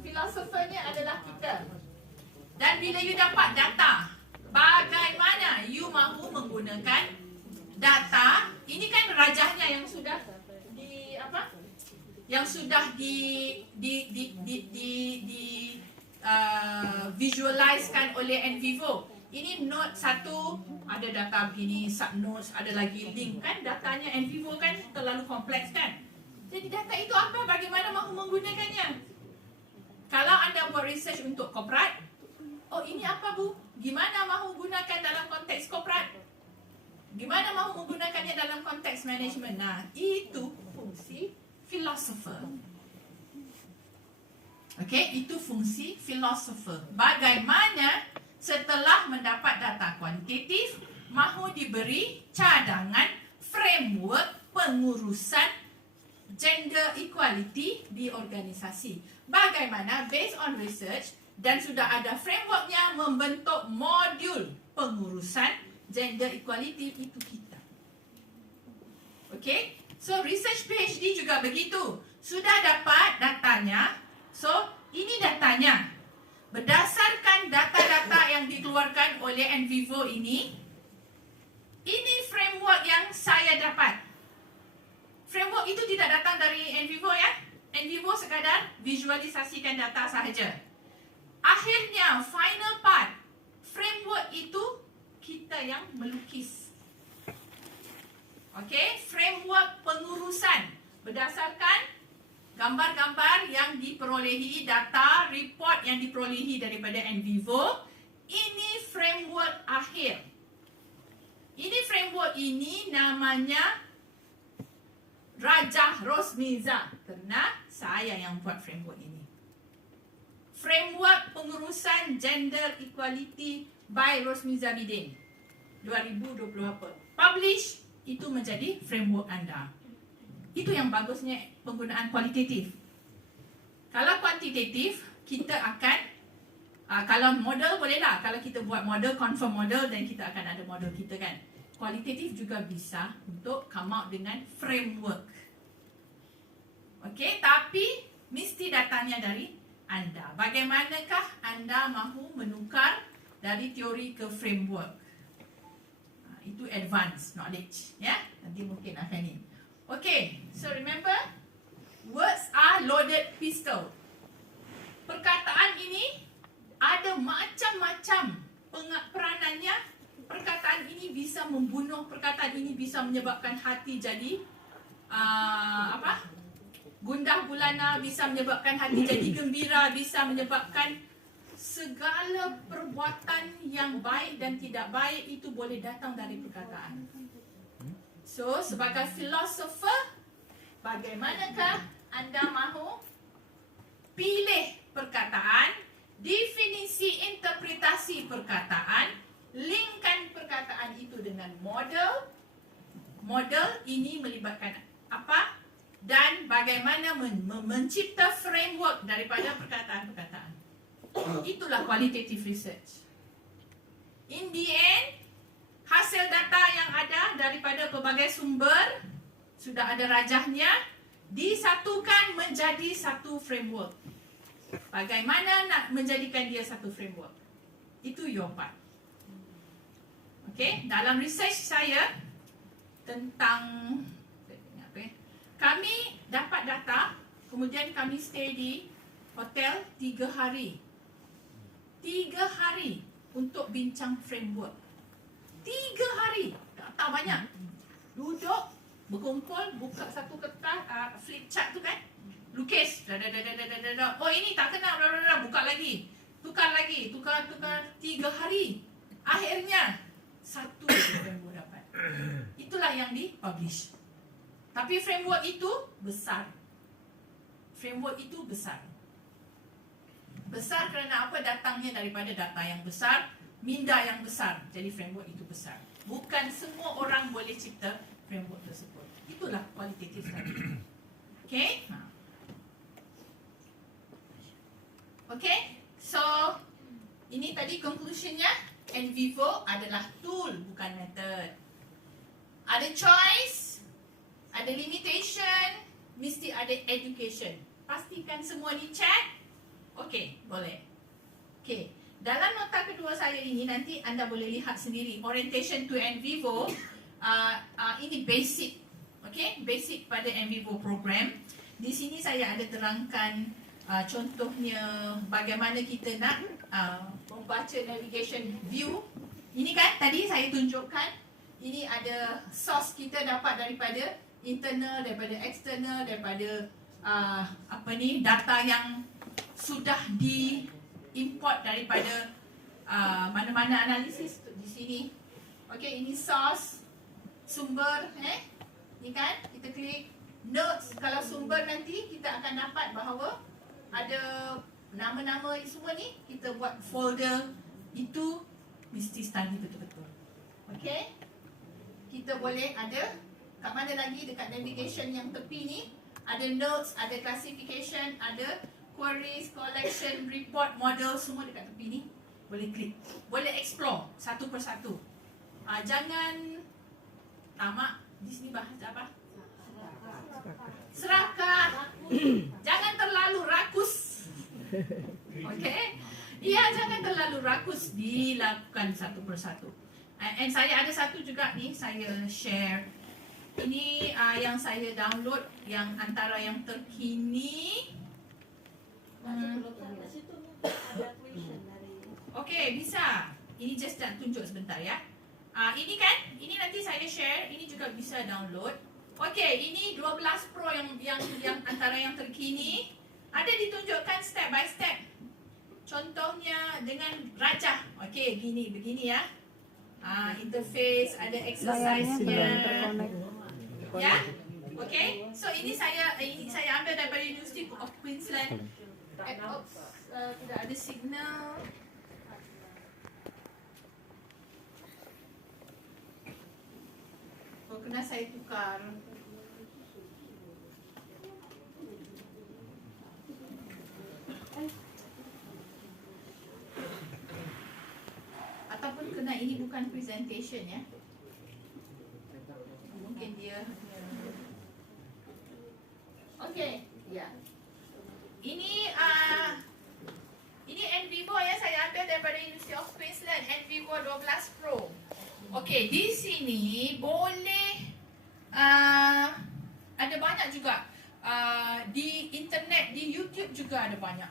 filosofernya adalah kita. Dan bila you dapat data, bagaimana you mahu menggunakan data? Ini kan rajahnya yang sudah visualizekan oleh NVivo. Ini note 1 ada data begini, subnotes, ada lagi link kan. Datanya NVivo kan terlalu kompleks kan. Jadi data itu apa? Bagaimana mahu menggunakannya? Kalau anda buat research untuk korporat, oh ini apa Bu? Gimana mahu gunakan dalam konteks korporat? Gimana mahu menggunakannya dalam konteks management? Nah, itu fungsi philosopher. Okey, itu fungsi philosopher. Bagaimana setelah mendapat data kuantitatif, mahu diberi cadangan framework pengurusan gender equality di organisasi. Bagaimana based on research dan sudah ada frameworknya membentuk modul pengurusan gender equality itu kita. Okay? So research PhD juga begitu. Sudah dapat data datanya. So, ini datanya. Berdasarkan data-data yang dikeluarkan oleh NVivo ini framework yang saya dapat. Framework itu tidak datang dari NVivo ya. NVivo sekadar visualisasikan data sahaja. Akhirnya, final part, framework itu kita yang melukis. Okey, framework pengurusan berdasarkan gambar-gambar yang diperolehi, data, report yang diperolehi daripada NVivo. Ini framework akhir. Ini framework ini namanya Rajah Rosmiza, kerana saya yang buat framework ini. Framework pengurusan gender equality by Rosmiza Bidin 2020 apa. Publish, itu menjadi framework anda. Itu yang bagusnya penggunaan kualitatif. Kalau kuantitatif, kita akan kalau model bolehlah. Kalau kita buat model, confirm model, dan kita akan ada model kita kan. Kualitatif juga bisa untuk come out dengan framework. Okey, tapi mesti datangnya dari anda. Bagaimanakah anda mahu menukar dari teori ke framework? Itu advanced knowledge, ya. Nanti mungkin akan ini. Okay, so remember, words are loaded pistol. Perkataan ini ada macam-macam peranannya. Perkataan ini bisa membunuh, perkataan ini bisa menyebabkan hati jadi gundah gulana, bisa menyebabkan hati jadi gembira, bisa menyebabkan segala perbuatan yang baik dan tidak baik itu boleh datang dari perkataan. So, sebagai filosofer, bagaimanakah anda mahu pilih perkataan, definisi interpretasi perkataan, linkkan perkataan itu dengan model. Model ini melibatkan apa? Dan bagaimana mencipta framework daripada perkataan-perkataan. Itulah qualitative research. In the end, hasil data yang ada daripada pelbagai sumber, sudah ada rajahnya, disatukan menjadi satu framework. Bagaimana nak menjadikan dia satu framework? Itu your part. Okay, dalam research saya tentang kami dapat data, kemudian kami stay di hotel 3 hari. 3 hari untuk bincang framework. 3 hari, tak banyak. Duduk, berkumpul, buka satu kertas, flip chart tu kan, lukis. Oh ini tak kena, buka lagi, tukar lagi, tukar 3 hari. Akhirnya satu framework dapat. Itulah yang dipublish. Tapi framework itu besar. Framework itu besar. Besar kerana apa? Datangnya daripada data yang besar, minda yang besar. Jadi framework itu besar. Bukan semua orang boleh cipta framework tersebut. Itulah kualitatif tadi. Okay? Okay? So, ini tadi conclusionnya. NVivo adalah tool, bukan method. Ada choice, ada limitation, mesti ada education. Pastikan semua dicek. Okey, boleh. Okey, dalam nota kedua saya ini nanti anda boleh lihat sendiri orientation to NVivo. Ini basic, okey, basic pada NVivo program. Di sini saya ada terangkan contohnya bagaimana kita nak membaca navigation view. Ini kan tadi saya tunjukkan, ini ada source kita dapat daripada internal, daripada external, daripada data yang sudah diimport daripada mana-mana analisis di sini. Okey, ini source, sumber, ni kan, kita klik notes. Kalau sumber nanti kita akan dapat bahawa ada nama-nama semua ni, kita buat folder itu mesti study betul-betul. Okey, kita boleh ada kat mana lagi, dekat navigation yang tepi ni ada notes, ada classification, ada queries, collection, report, model, semua dekat tepi ni. Boleh klik, boleh explore satu persatu. Jangan tamak. Di sini bahasa apa? Serakah. Jangan terlalu Okay? Ia jangan terlalu rakus, dilakukan satu persatu. And saya ada satu juga ni, saya share. Ini yang saya download, yang antara yang terkini. Okay, bisa. Ini just nak tunjuk sebentar ya. Ini kan, ini nanti saya share, ini juga bisa download. Okay, ini 12 Pro yang antara yang terkini. Ada ditunjukkan step by step. Contohnya dengan rajah. Okay, begini ya. Interface, ada exercise-nya. Ya, okay. So ini saya ambil daripada University of Queensland. Tidak ada signal. Oh, kena saya tukar. Ataupun kena ini bukan presentation ya. Mungkin dia. Okay, ya. Ini Envivo ya, saya ambil daripada University of Queensland, Envivo 12 Pro. Okay, di sini boleh ada banyak juga di internet, di YouTube juga ada banyak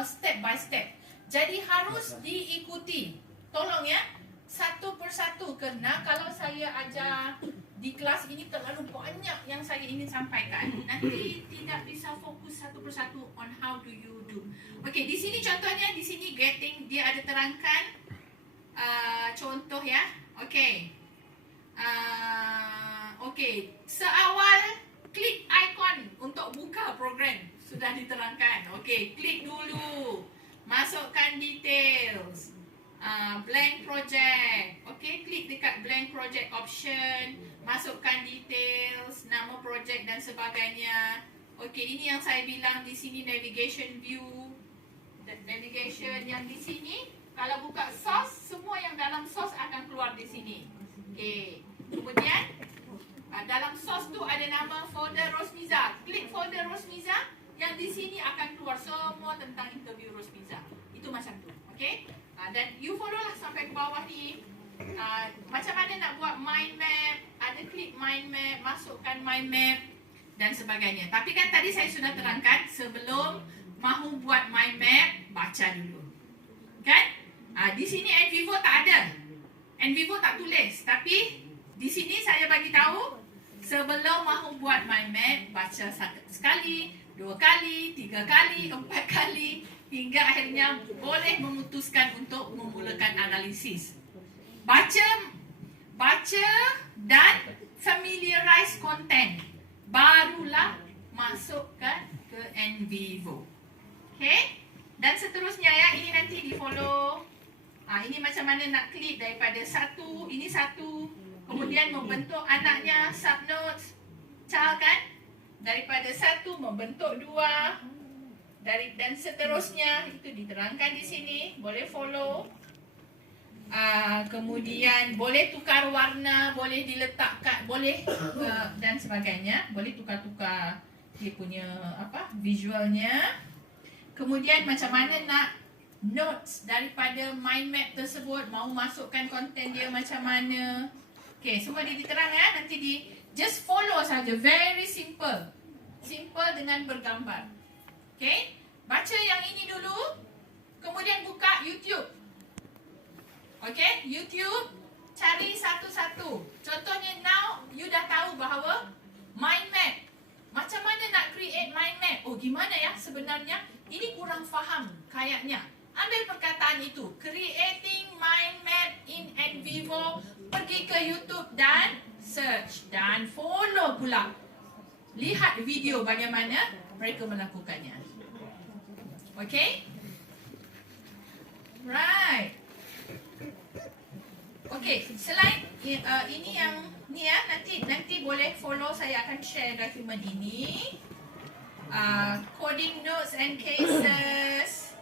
step by step. Jadi harus diikuti. Tolong ya, satu persatu, kerana kalau saya ajar di kelas ini terlalu banyak yang saya ingin sampaikan, nanti tidak bisa fokus satu persatu on how do you do. Okay, di sini contohnya, di sini getting, dia ada terangkan contoh ya. Okay. Okay, seawal klik ikon untuk buka program sudah diterangkan. Okay, klik dulu, masukkan details, blank project. Okay, klik dekat blank project option, masukkan details, nama project dan sebagainya. Okay, ini yang saya bilang di sini navigation view. Navigation yang di sini, kalau buka source, semua yang dalam source akan keluar di sini. Okay, kemudian dalam source tu ada nama folder Rosmiza. Klik folder Rosmiza, yang di sini akan keluar semua tentang interview Rosmiza. Itu macam tu. Okay, dan you follow lah sampai ke bawah ni. Macam mana nak buat mind map, ada klik mind map, masukkan mind map dan sebagainya. Tapi kan tadi saya sudah terangkan, sebelum mahu buat mind map, baca dulu. Kan? Di sini Envivo tak ada. Envivo tak tulis. Tapi di sini saya bagi tahu, sebelum mahu buat mind map, baca sekali, 2 kali, 3 kali, 4 kali, hingga akhirnya boleh memutuskan untuk memulakan analisis. Baca dan familiarize content, barulah masukkan ke Envivo. Okay, dan seterusnya ya, ini nanti di follow. Ini macam mana nak klik daripada satu, ini satu, kemudian membentuk anaknya subnotes, child kan, daripada satu membentuk 2, dan seterusnya, itu diterangkan di sini, boleh follow. Kemudian boleh tukar warna, boleh diletakkan, boleh dan sebagainya, boleh tukar-tukar dia punya visualnya. Kemudian macam mana nak notes daripada mind map tersebut, mau masukkan konten dia macam mana. Okay, semua diterang ya, nanti just follow saja, very simple. Simple dengan bergambar. Okay, baca yang ini dulu, kemudian buka YouTube. Okay, YouTube, cari satu-satu. Contohnya now, you dah tahu bahawa mind map. Macam mana nak create mind map? Oh, gimana ya sebenarnya? Ini kurang faham kayaknya. Ambil perkataan itu, creating mind map in Envivo, pergi ke YouTube dan search dan follow pula. Lihat video bagaimana mereka melakukannya. Okay? Right. Okay, selain ini yang ni ya, nanti boleh follow, saya akan share dokumen ini. Coding notes and cases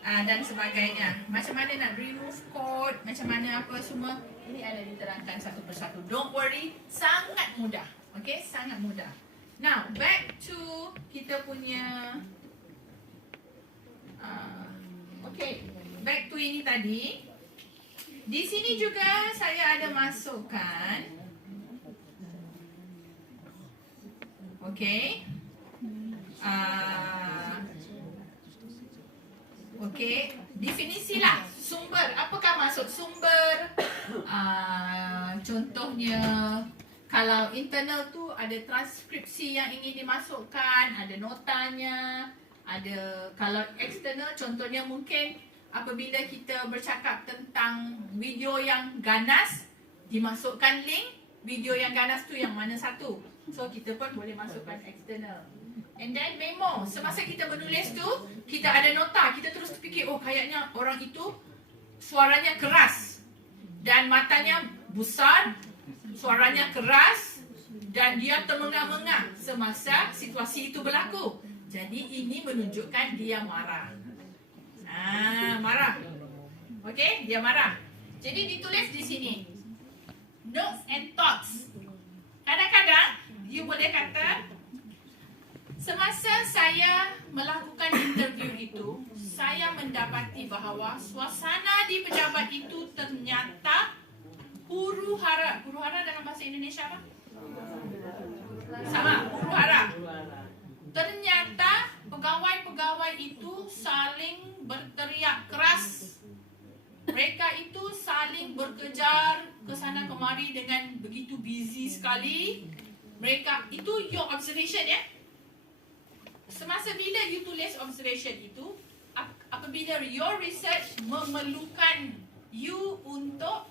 dan sebagainya. Macam mana nak remove code, macam mana apa semua, ini ada diterangkan satu persatu. Don't worry, sangat mudah. Okay, sangat mudah. Now, back to kita punya Okay, back to ini tadi. Di sini juga saya ada masukkan. Okay. Okay, definisilah sumber. Apakah maksud sumber? Contohnya, kalau internal tu ada transkripsi yang ingin dimasukkan, ada notanya, ada. Kalau eksternal contohnya mungkin apabila kita bercakap tentang video yang ganas, dimasukkan link video yang ganas tu yang mana satu. So kita pun boleh masukkan eksternal. And then memo, semasa kita menulis tu, kita ada nota, kita terus terfikir, oh kayaknya orang itu suaranya keras dan matanya besar, suaranya keras dan dia termengah-mengah semasa situasi itu berlaku. Jadi ini menunjukkan dia marah. Marah. Okey, dia marah. Jadi ditulis di sini. Notes and thoughts. Kadang-kadang you boleh kata, semasa saya melakukan interview itu, saya mendapati bahawa suasana di pejabat itu ternyata huru-hara. Huru-hara dalam bahasa Indonesia apa? Sama, huru-hara. Ternyata pegawai-pegawai itu saling berteriak keras. Mereka itu saling berkejar ke sana kemari dengan begitu busy sekali. Mereka, itu your observation ya. Semasa bila you tulis observation itu, apabila your research memerlukan you untuk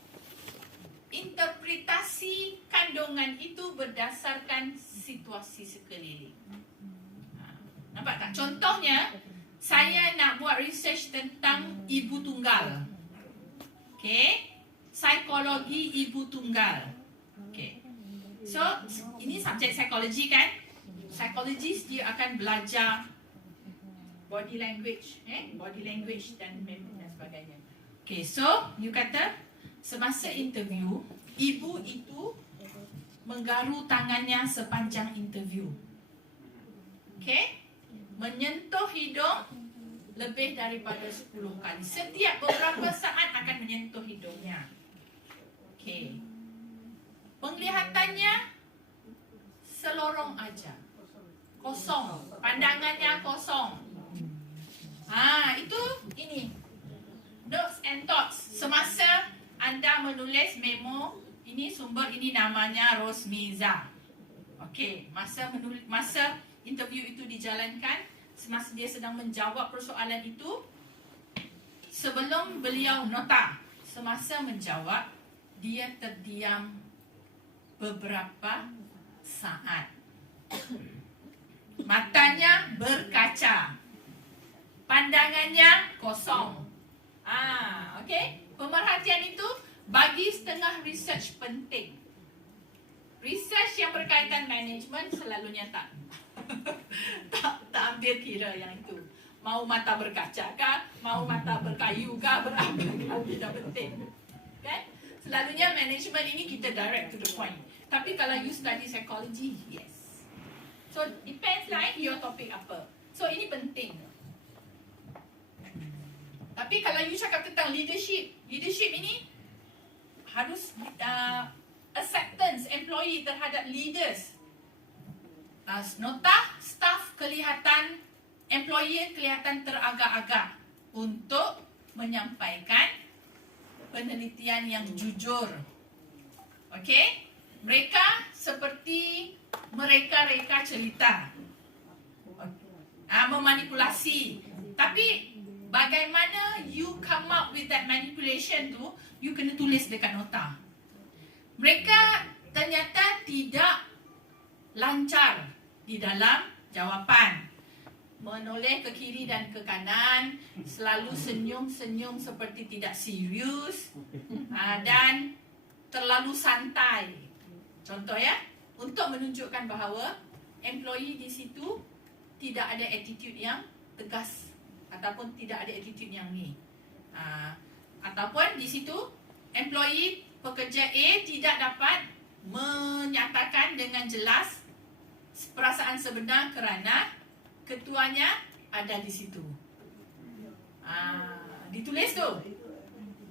interpretasi kandungan itu berdasarkan situasi sekeliling. Nampak tak? Contohnya, saya nak buat research tentang ibu tunggal. Okay? Psikologi ibu tunggal. Okay. So, ini subjek psikologi kan? Psychologist dia akan belajar body language, body language dan sebagainya. Okay, so you kata semasa interview, ibu itu menggaru tangannya sepanjang interview. Okay, menyentuh hidung lebih daripada 10 kali. Setiap beberapa saat akan menyentuh hidungnya. Okay, penglihatannya selorong aja. Kosong, pandangannya kosong. Itu ini notes and thoughts. Semasa anda menulis memo, ini sumber ini namanya Rosmiza. Okey, masa interview itu dijalankan, semasa dia sedang menjawab persoalan itu, sebelum beliau nota, semasa menjawab, dia terdiam beberapa saat. Matanya berkaca, pandangannya kosong. Okey, pemerhatian itu bagi setengah research penting. Research yang berkaitan management selalunya tak ambil kira yang itu. Mau mata berkaca kah, mau mata berkayu kah, berapa kah, tidak penting. Kan? Selalunya management ini kita direct to the point. Tapi kalau you study psychology, yes. So, depends lah your topik apa. So, ini penting. Tapi kalau you cakap tentang leadership ini harus acceptance employee terhadap leaders. Nota staff kelihatan, employee kelihatan teragak-agak untuk menyampaikan penelitian yang jujur. Okey? Mereka seperti mereka cerita, memanipulasi. Tapi bagaimana you come up with that manipulation tu, you kena tulis dekat nota. Mereka ternyata tidak lancar di dalam jawapan. Menoleh ke kiri dan ke kanan, selalu senyum-senyum seperti tidak serius, dan terlalu santai. Contoh ya, untuk menunjukkan bahawa employee di situ tidak ada attitude yang tegas ataupun tidak ada attitude yang ni. Ataupun di situ employee pekerja A tidak dapat menyatakan dengan jelas perasaan sebenar kerana ketuanya ada di situ. Ditulis tu.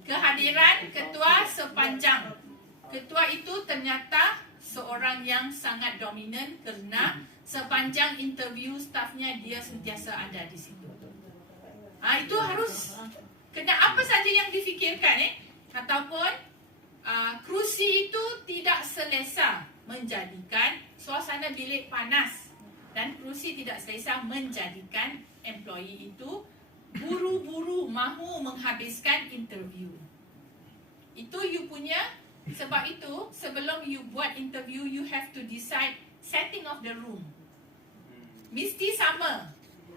Kehadiran ketua sepanjang. Ketua itu ternyata seorang yang sangat dominan kerana sepanjang interview stafnya dia sentiasa ada di situ. Itu harus kena apa saja yang difikirkan ataupun kerusi itu tidak selesa menjadikan suasana bilik panas dan kerusi tidak selesa menjadikan employee itu buru-buru mahu menghabiskan interview. Itu you punya. Sebab itu, sebelum you buat interview, you have to decide setting of the room. Mesti sama.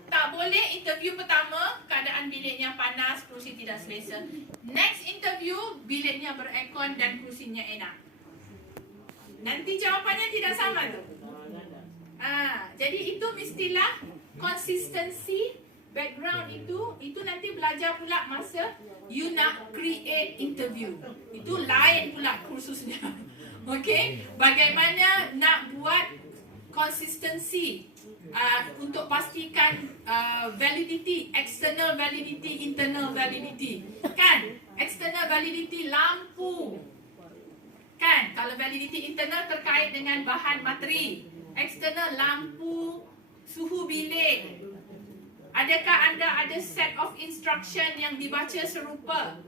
Tak boleh interview pertama, keadaan biliknya panas, kerusi tidak selesa. Next interview, biliknya beraircon dan kerusinya enak. Nanti jawapannya tidak sama tu. Jadi itu mestilah consistency. Background itu nanti belajar pula masa you nak create interview. Itu lain pula kursusnya. Okay, bagaimana nak buat consistency untuk pastikan validity, external validity, internal validity. Kan? External validity lampu. Kan? Kalau validity internal terkait dengan bahan materi. External lampu, suhu bilik. Adakah anda ada set of instruction yang dibaca serupa?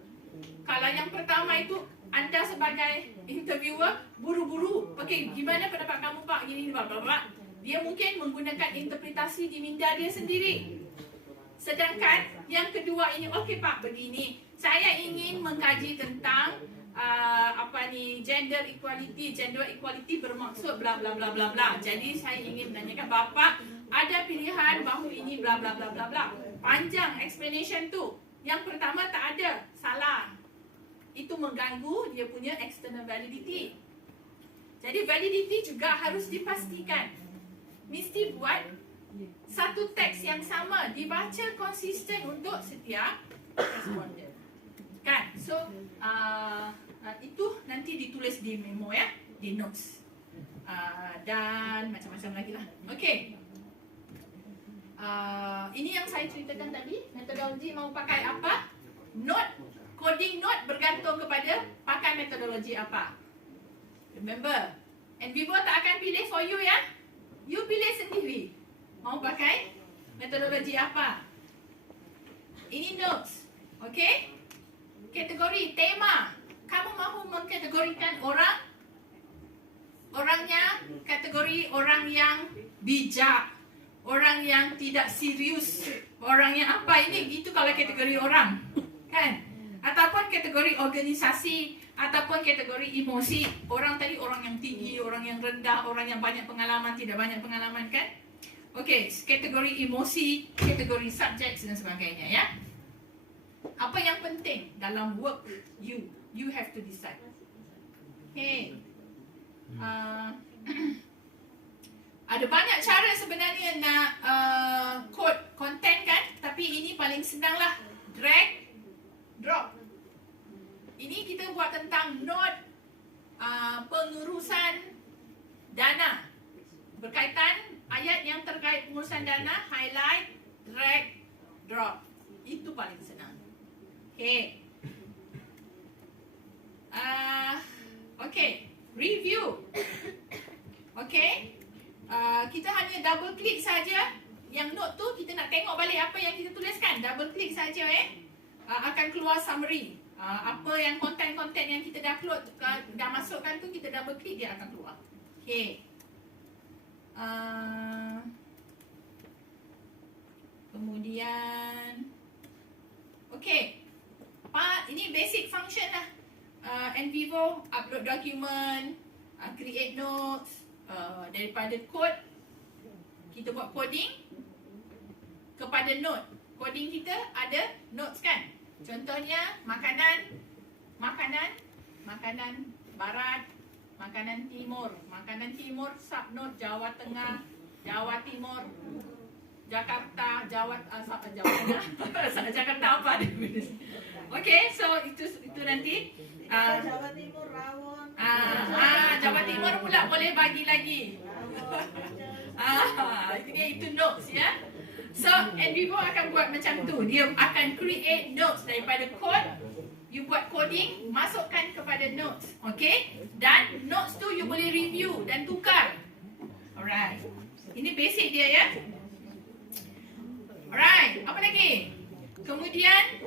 Kalau yang pertama itu anda sebagai interviewer buru-buru. Okay, gimana pendapat kamu Pak? Gini, bla. Dia mungkin menggunakan interpretasi di minda dia sendiri. Sedangkan yang kedua ini, okay Pak, begini. Saya ingin mengkaji tentang gender equality. Gender equality bermaksud bla bla bla bla bla. Jadi saya ingin menanyakan Bapak, ada pilihan bahawa ini bla bla bla bla bla. Panjang explanation tu. Yang pertama tak ada, salah. Itu mengganggu dia punya external validity. Jadi validity juga harus dipastikan. Mesti buat satu teks yang sama, dibaca konsisten untuk setiap responden. Kan? So itu nanti ditulis di memo ya, di notes. Dan macam-macam lagi lah. Okay. Ini yang saya ceritakan tadi. Metodologi mau pakai apa? Note, coding note bergantung kepada pakai metodologi apa. Remember, NVivo tak akan pilih for you ya. You pilih sendiri. Mau pakai metodologi apa? Ini notes. Okay? Kategori, tema. Kamu mahu mengkategorikan orangnya kategori orang yang bijak, orang yang tidak serius, orang yang apa ini, itu kalau kategori orang, kan? Ataupun kategori organisasi, ataupun kategori emosi. Orang tadi orang yang tinggi, orang yang rendah, orang yang banyak pengalaman, tidak banyak pengalaman, kan? Okey, kategori emosi, kategori subjek dan sebagainya, ya. Apa yang penting dalam work you have to decide. Okay. Ada banyak cara sebenarnya nak code content kan, tapi ini paling senang lah, drag, drop. Ini kita buat tentang note pengurusan dana, berkaitan ayat yang terkait pengurusan dana, highlight, drag, drop. Itu paling senang. Okay. Okay, review. Okay. Kita hanya double click saja. Yang note tu kita nak tengok balik apa yang kita tuliskan. Double click saja akan keluar summary. Apa yang konten-konten yang kita dah upload, dah masukkan tu, kita double click dia akan keluar. Okay. Kemudian okay, ini basic function lah. NVivo upload document, create notes, daripada code kita buat coding kepada note. Coding kita ada notes kan. Contohnya makanan barat, makanan timur subnote Jawa Tengah, Jawa Timur, Jakarta, Jakarta apa dia? Okay, so itu nanti Jawa Timur rawon. Jawa Timur pula boleh bagi lagi. Itu notes ya. So NVivo akan buat macam tu. Dia akan create notes daripada code. You buat coding, masukkan kepada notes. Okay? Dan notes tu you boleh review dan tukar. Alright. Ini basic dia ya. Alright. Apa lagi? Kemudian,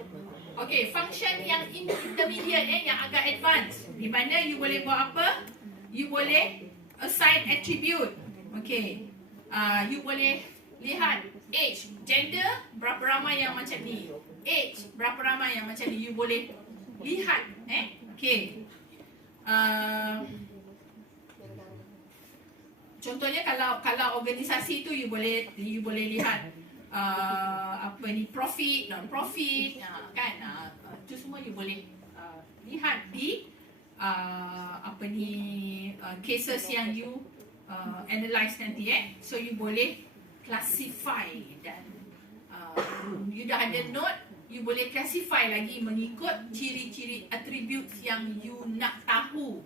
okay, function yang intermediate yang agak advance. Di mana you boleh buat apa? You boleh assign attribute. Okay. You boleh lihat age, gender, berapa ramai yang macam ni. Age, berapa ramai yang macam ni. You boleh lihat. Okay. Contohnya kalau organisasi tu you boleh lihat apa ni, profit, non profit, kan, itu semua you boleh lihat di apa ni, cases yang you analyse nanti so you boleh classify dan you dah ada note, you boleh classify lagi mengikut ciri-ciri attributes yang you nak tahu.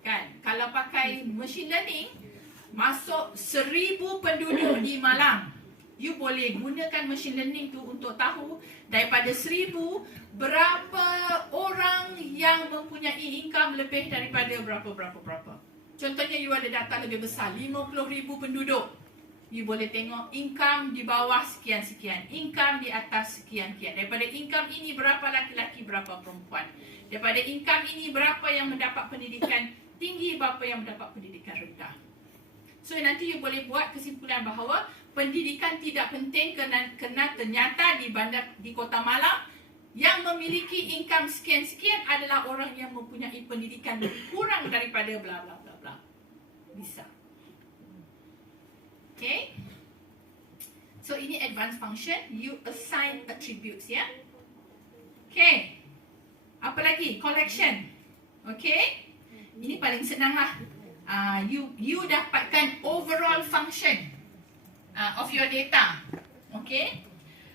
Kan, kalau pakai machine learning, masuk 1000 penduduk di Malang, you boleh gunakan machine learning tu untuk tahu daripada 1000 berapa orang yang mempunyai income lebih daripada berapa. Contohnya you ada data lebih besar, 50,000 penduduk. You boleh tengok income di bawah sekian-sekian, income di atas sekian-sekian. Daripada income ini berapa laki-laki, berapa perempuan. Daripada income ini berapa yang mendapat pendidikan tinggi, berapa yang mendapat pendidikan rendah. So nanti you boleh buat kesimpulan bahawa pendidikan tidak penting kerana ternyata di Kota Malang yang memiliki income sekian-sekian adalah orang yang mempunyai pendidikan kurang daripada bla bla bla bla. Bisa. Okay. So ini advanced function, you assign attributes ya. Okay. Apa lagi? Collection. Okay. Ini paling senang lah. You dapatkan overall function of your data. Okay.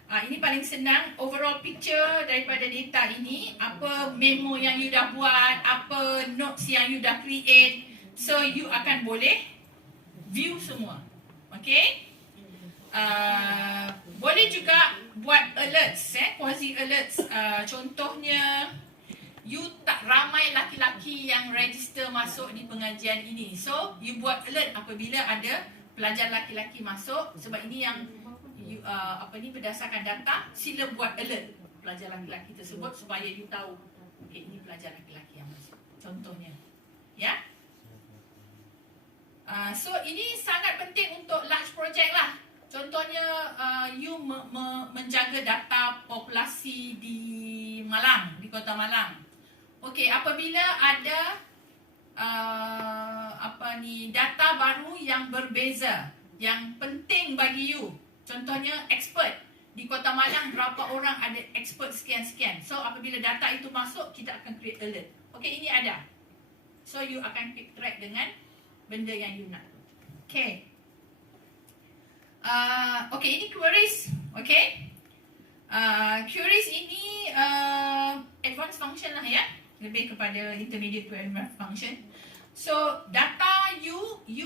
Ini paling senang, overall picture daripada data ini. Apa memo yang you dah buat, apa notes yang you dah create. So you akan boleh view semua. Okay. Boleh juga buat alerts, quasi alerts. Contohnya, you tak ramai laki-laki yang register masuk di pengajian ini. So, you buat alert apabila ada pelajar laki-laki masuk. Sebab ini yang you, berdasarkan data, sila buat alert pelajar laki-laki tersebut supaya you tahu, okay, ini pelajar laki-laki yang masuk. Contohnya, ya. So, ini sangat penting untuk large project lah. Contohnya, you menjaga data populasi di Malang, di Kota Malang. Okey, apabila ada data baru yang berbeza, yang penting bagi you. Contohnya expert. Di Kota Malang berapa orang ada expert sekian-sekian. So apabila data itu masuk, kita akan create alert. Okey, ini ada. So you akan keep track dengan benda yang you nak. Okey. Okey, ini queries. Okey. Queries ini advanced function lah ya. Lebih kepada intermediate to advanced function. So data you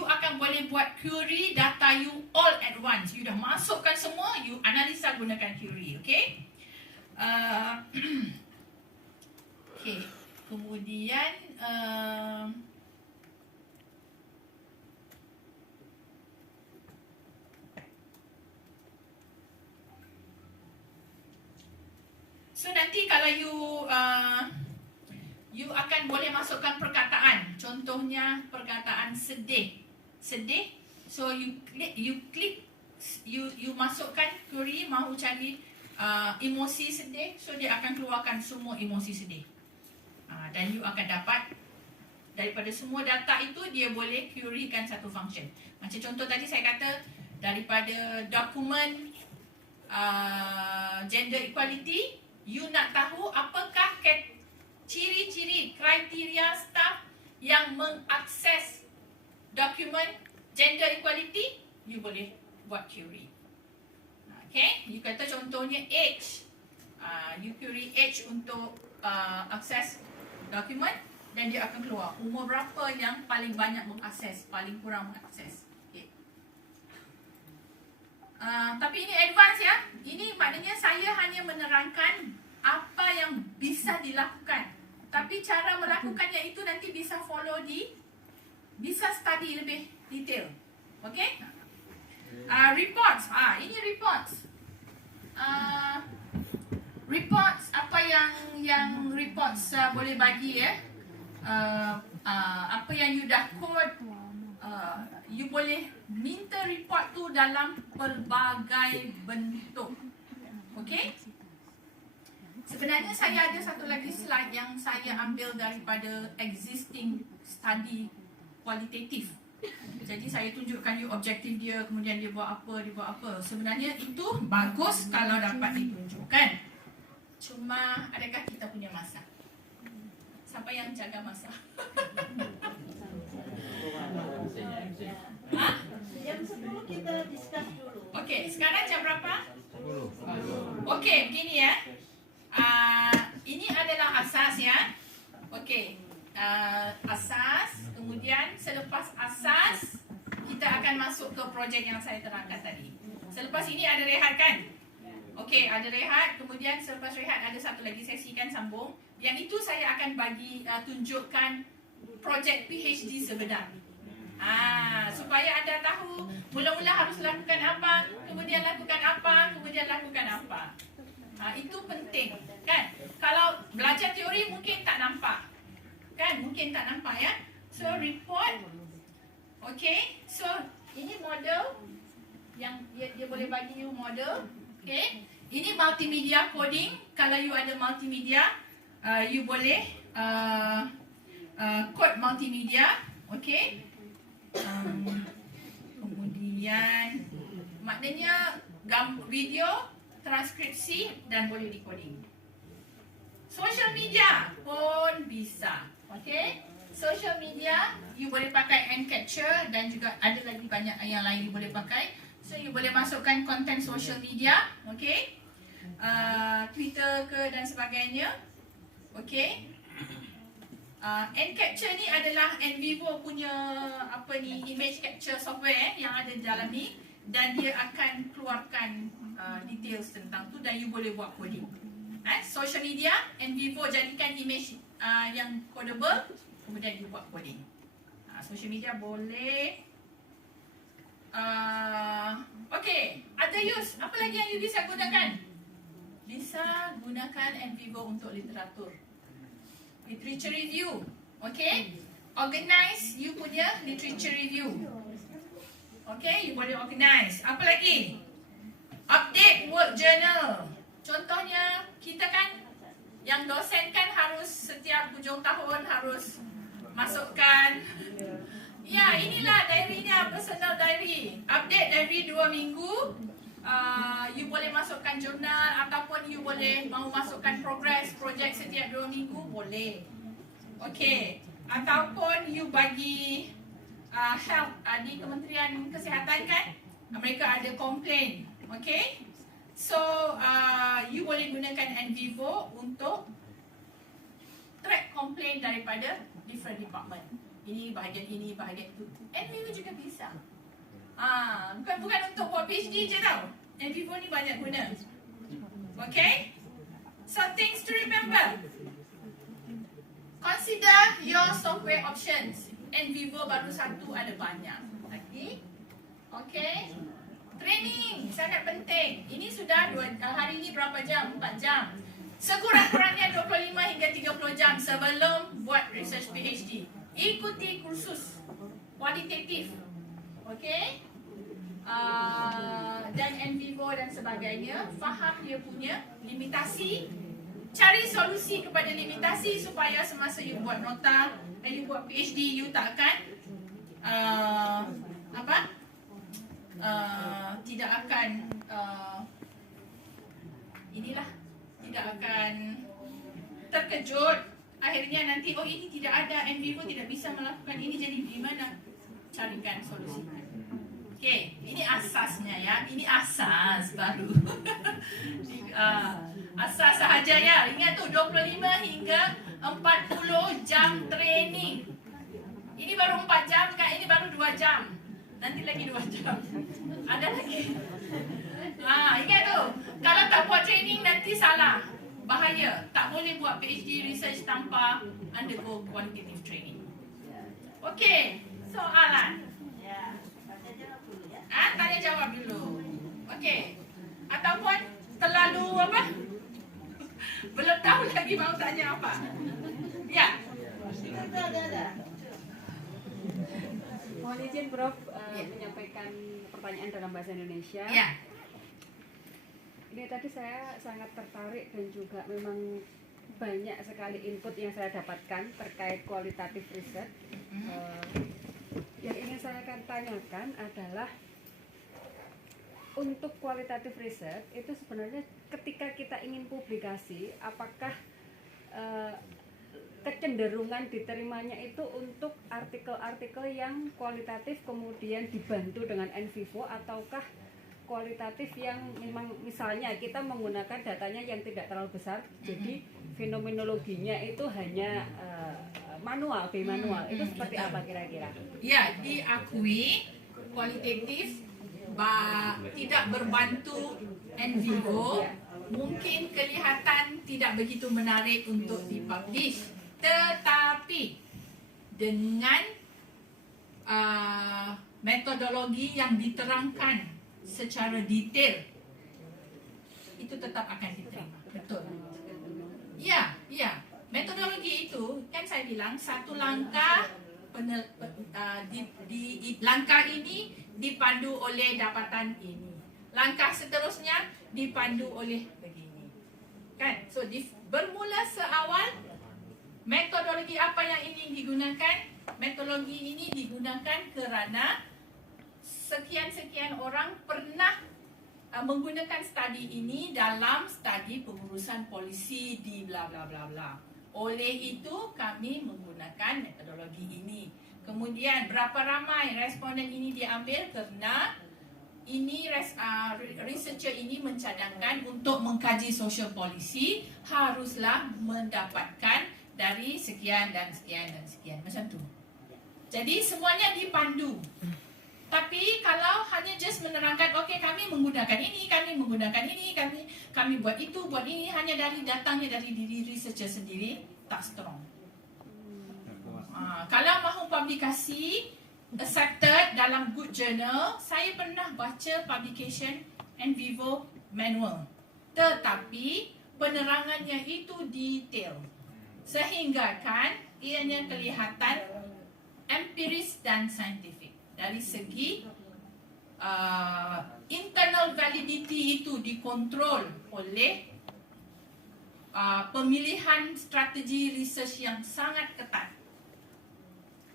akan boleh buat query data you all at once. You dah masukkan semua, you analisa gunakan query. Okay. Okay. Kemudian so nanti kalau you akan boleh masukkan perkataan. Contohnya perkataan sedih. Sedih. So you masukkan query mahu cari emosi sedih. So dia akan keluarkan semua emosi sedih. Dan you akan dapat daripada semua data itu dia boleh querykan satu function. Macam contoh tadi saya kata daripada dokumen gender equality, you nak tahu apakah ciri-ciri, kriteria staff yang mengakses dokumen gender equality, you boleh buat query. Okay, you kata contohnya age, you query age untuk akses dokumen dan dia akan keluar umur berapa yang paling banyak mengakses, paling kurang mengakses. Okay. Tapi ini advance ya. Ini maknanya saya hanya menerangkan apa yang bisa dilakukan. Tapi cara melakukannya itu nanti bisa follow bisa study lebih detail. Okay? Reports. Ini reports. Reports, apa yang reports boleh bagi ya. Apa yang you dah code, you boleh minta report tu dalam pelbagai bentuk. Okay? Sebenarnya saya ada satu lagi slide yang saya ambil daripada existing study kualitatif. Jadi saya tunjukkan you objektif dia, kemudian dia buat apa. Sebenarnya itu bagus kalau dapat ditunjukkan. Cuma adakah kita punya masa? Siapa yang jaga masa? Jam 10 kita discuss dulu. Okey, sekarang jam berapa? 10. Okey, begini ya. Ini adalah asas ya. Okey. Asas, kemudian selepas asas kita akan masuk ke projek yang saya terangkan tadi. Selepas ini ada rehat kan? Okey, ada rehat, kemudian selepas rehat ada satu lagi sesi kan sambung. Yang itu saya akan bagi tunjukkan projek PhD sebenar. Supaya anda tahu mula-mula harus lakukan apa, kemudian lakukan apa, kemudian lakukan apa. Itu penting kan? Kalau belajar teori mungkin tak nampak. Kan? Mungkin tak nampak ya. So report. Okay. So ini model yang dia boleh bagi you model. Okay. Ini multimedia coding. Kalau you ada multimedia, you boleh code multimedia. Okay. Kemudian maknanya video, transkripsi dan boleh decoding. Social media pun bisa. Okay. Social media you boleh pakai Encapture dan juga ada lagi banyak yang lain you boleh pakai. So you boleh masukkan konten social media. Okay. Twitter ke dan sebagainya. Okay. Encapture ni adalah Envivo punya image capture software yang ada di dalam ni, dan dia akan keluarkan details tentang tu dan you boleh buat coding. Social media, Envivo jadikan image yang codable, kemudian you buat coding. Social media boleh. Okay, other use. Apa lagi yang you bisa gunakan? Bisa gunakan Envivo untuk literatur. Literature review. Okay. Organize you punya literature review. Okay, you boleh organize. Apa lagi? Update work journal. Contohnya, kita kan yang dosen kan harus setiap hujung tahun harus masukkan. Ya, inilah diary-nya, personal diary. Update every 2 minggu. You boleh masukkan jurnal ataupun you boleh mau masukkan progress projek setiap 2 minggu, boleh. Okay. Ataupun you bagi health di Kementerian Kesihatan kan, mereka ada komplain. Okay. So you boleh gunakan Envivo untuk track komplain daripada different department. Ini bahagian ini, bahagian itu. Envivo juga bisa. Bukan untuk buat PhD je tau. Envivo ni banyak guna. Okay. So things to remember. Consider your software options. Envivo baru satu, ada banyak lagi. Okay. Training sangat penting. Ini sudah hari ini berapa jam? 4 jam. Sekurang-kurangnya 25 hingga 30 jam sebelum buat research PhD. Ikuti kursus kualitatif. Okay. Dan Envivo dan sebagainya. Faham dia punya limitasi. Cari solusi kepada limitasi supaya semasa you buat nota dan you buat PhD, you tak akan tidak akan tidak akan terkejut. Akhirnya nanti ini tidak ada, Envivo tidak bisa melakukan ini, jadi gimana? Carikan solusi. Okay, ini asasnya ya. Ini asas baru. Asas sahaja ya. Ingat tu 25 hingga 40 jam training. Ini baru 4 jam kan? Ini baru 2 jam. Nanti lagi 2 jam. Ada lagi. nanti salah. Bahaya. Tak boleh buat PhD research tanpa undergo qualitative training. Okey, soalan. Ya, tanya jawab dulu ya. Tanya jawab dulu. Okey. Ataupun terlalu apa? Belum tahu lagi mau tanya apa. Ya. Ada. Mohon izin Prof menyampaikan pertanyaan dalam bahasa Indonesia. Ya. Ini tadi saya sangat tertarik dan juga memang banyak sekali input yang saya dapatkan terkait kualitatif riset. Yang ingin saya akan tanyakan adalah untuk kualitatif riset itu sebenarnya ketika kita ingin publikasi, apakah kecenderungan diterimanya itu untuk artikel-artikel yang kualitatif kemudian dibantu dengan in vivo, ataukah kualitatif yang memang misalnya kita menggunakan datanya yang tidak terlalu besar, jadi fenomenologinya itu hanya manual, manual. Itu seperti apa kira-kira? Ya, diakui kualitatif tidak berbantu in vivo, mungkin kelihatan tidak begitu menarik untuk dipublish, tetapi dengan metodologi yang diterangkan secara detail itu tetap akan diterima. Betul. Ya. Metodologi itu kan saya bilang satu langkah langkah ini dipandu oleh dapatan ini. Langkah seterusnya dipandu oleh begini. Kan? So bermula seawal metodologi apa yang ingin digunakan? Metodologi ini digunakan kerana sekian-sekian orang pernah menggunakan studi ini dalam studi pengurusan polisi di bla bla bla bla. Oleh itu kami menggunakan metodologi ini. Kemudian berapa ramai responden ini diambil kerana ini researcher ini mencadangkan untuk mengkaji social policy haruslah mendapatkan dari sekian dan sekian dan sekian, macam tu. Jadi semuanya dipandu. Tapi kalau hanya just menerangkan, okey kami menggunakan ini, kami buat itu, buat ini, hanya dari datangnya dari diri researcher sendiri, tak strong. Kalau mahu publikasi accepted dalam good journal, saya pernah baca publication in vivo manual. Tetapi penerangannya itu detail. Sehingga kan ianya kelihatan empiris dan scientific. Dari segi internal validity itu dikontrol oleh pemilihan strategi research yang sangat ketat.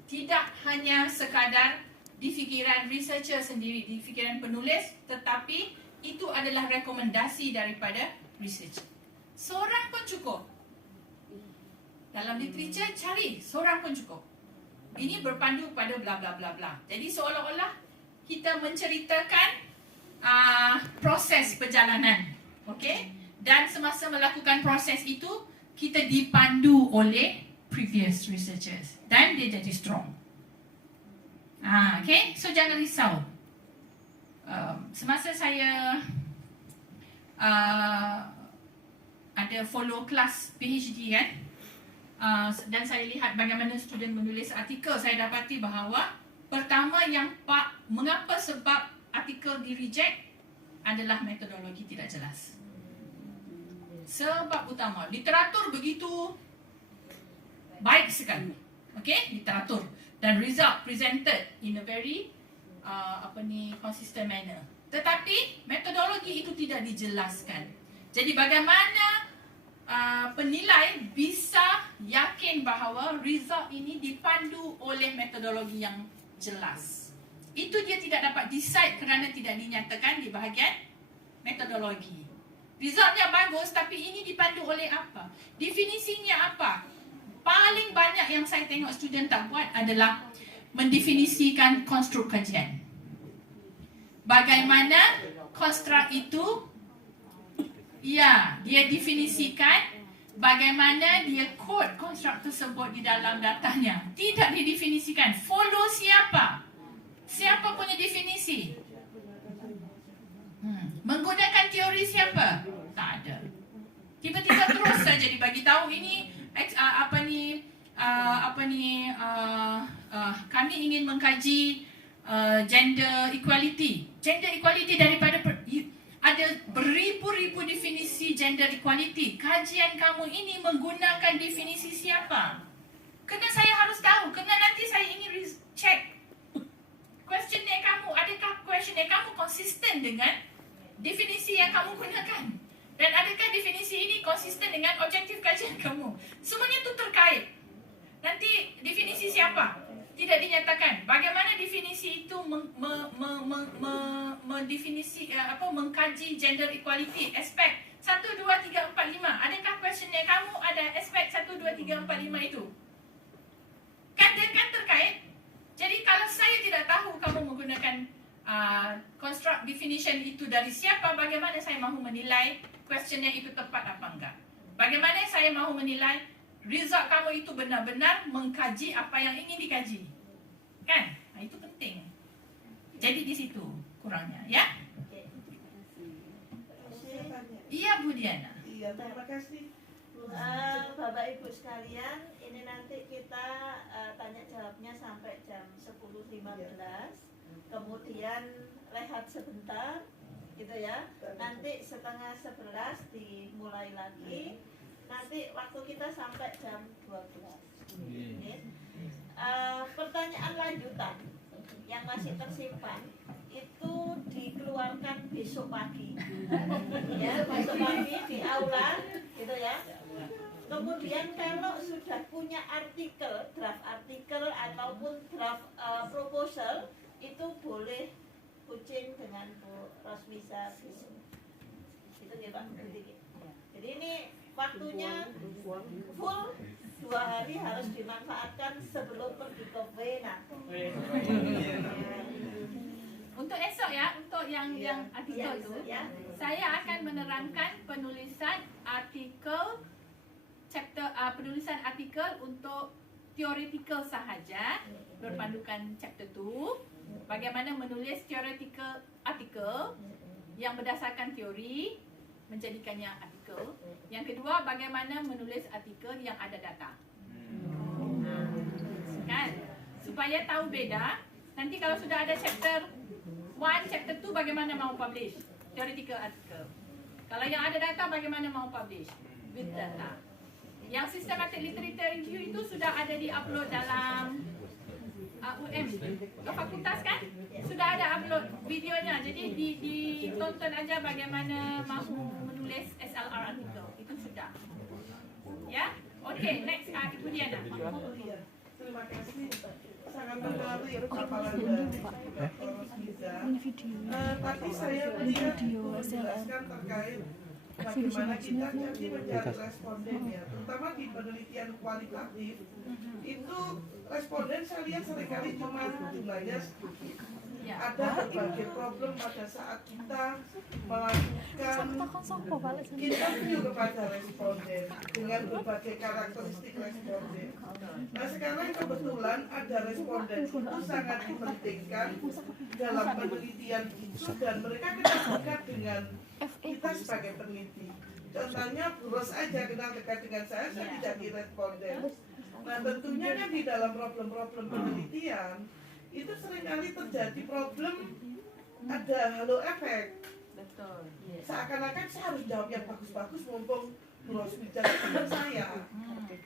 Tidak hanya sekadar di fikiran researcher sendiri, di fikiran penulis, tetapi itu adalah rekomendasi daripada researcher. Seorang pun cukup. Dalam literature cari seorang pun cukup. Ini berpandu pada bla bla bla bla. Jadi seolah-olah kita menceritakan proses perjalanan, okey? Dan semasa melakukan proses itu kita dipandu oleh previous researchers dan dia jadi strong. Okay, so jangan risau. Semasa saya ada follow kelas PhD kan, dan saya lihat bagaimana student menulis artikel, saya dapati bahawa pertama mengapa sebab artikel di reject adalah metodologi tidak jelas. Sebab utama, literatur begitu baik sekali, okay, literatur dan result presented in a very consistent manner. Tetapi metodologi itu tidak dijelaskan. Jadi bagaimana penilai bisa yakin bahawa result ini dipandu oleh metodologi yang jelas? Itu dia tidak dapat decide kerana tidak dinyatakan di bahagian metodologi. Resultnya bagus tapi ini dipandu oleh apa? Definisinya apa? Paling banyak yang saya tengok student tak buat adalah mendefinisikan konstruk kajian. Bagaimana konstruk itu, ya, dia definisikan bagaimana dia kod konstruk tersebut di dalam datanya. Tidak didefinisikan. Follow siapa? Siapa punya definisi? Menggunakan teori siapa? Tak ada. saja dibagi tahu ini kami ingin mengkaji gender equality. Gender equality daripada ada beribu-ribu definisi gender equality. Kajian kamu ini menggunakan definisi siapa? Kena saya harus tahu. Kena nanti saya ingin check questionnaire kamu. Adakah questionnaire kamu konsisten dengan definisi yang kamu gunakan? Dan adakah definisi ini konsisten dengan objektif kajian kamu? Semuanya itu terkait. Nanti definisi siapa? Tidak dinyatakan. Bagaimana definisi itu mengkaji gender equality aspek 1, 2, 3, 4, 5. Adakah questionnaire kamu ada aspek 1, 2, 3, 4, 5 itu? Kan terkait. Jadi kalau saya tidak tahu kamu menggunakan construct definition itu dari siapa, bagaimana saya mahu menilai questionnaire itu tepat apa enggak? Bagaimana saya mahu menilai result kamu itu benar-benar mengkaji apa yang ingin dikaji? Kan? Nah, itu penting. Jadi di situ kurangnya, ya? Iya, Bu Diana. Iya, terima kasih. Bapak Ibu sekalian, ini nanti kita tanya jawabnya sampai jam 10.15. Kemudian rehat sebentar, gitu ya. Nanti setengah 11 dimulai lagi. Nanti waktu kita sampai jam 12. Pertanyaan lanjutan yang masih tersimpan itu dikeluarkan besok pagi, ya, besok pagi di aula, gitu ya. Kemudian kalau sudah punya artikel, draft artikel ataupun draft proposal, itu boleh kucing dengan Bu Rosmisa besok. Itu ya Pak. Jadi ini waktunya full 2 hari harus dimanfaatkan sebelum pergi ke Vena. Untuk esok ya, untuk yang artikel itu, saya akan menerangkan penulisan artikel artikel untuk theoretical sahaja berpandukan chapter 2. Bagaimana menulis theoretical artikel yang berdasarkan teori menjadikannya artikel. Yang kedua, bagaimana menulis artikel yang ada data. Kan? Supaya tahu beda. Nanti kalau sudah ada chapter 1, chapter 2 bagaimana mau publish theoretical article. Kalau yang ada data bagaimana mau publish with data. Yang systematic literature review itu sudah ada di-upload dalam UM ke fakultas kan? Sudah ada upload videonya. Jadi ditonton aja bagaimana mahu menulis SLR artikel. Itu sudah. Ya? Okey, next Ibu Diana. Terima kasih. Sangat terharu ya paparan dari Dr. Rosmisa. Tapi saya menjelaskan terkait bagaimana kita nanti mencari responden ya, terutama di penelitian kualitatif itu responden saya lihat seringkali cuma jumlahnya sedikit. Ada berbagai problem pada saat kita melakukan interview kepada responden dengan berbagai karakteristik responden. Nah sekarang kebetulan ada responden itu sangat dipentingkan dalam penelitian itu dan mereka kenal dekat dengan kita sebagai peneliti. Contohnya Ros aja kenal dekat dengan saya tidak di responden. Nah tentunya kan di dalam problem-problem penelitian itu seringkali terjadi problem ada halo efek. Betul. Seakan-akan saya harus jawab yang bagus-bagus mumpung Ros bicara dengan saya.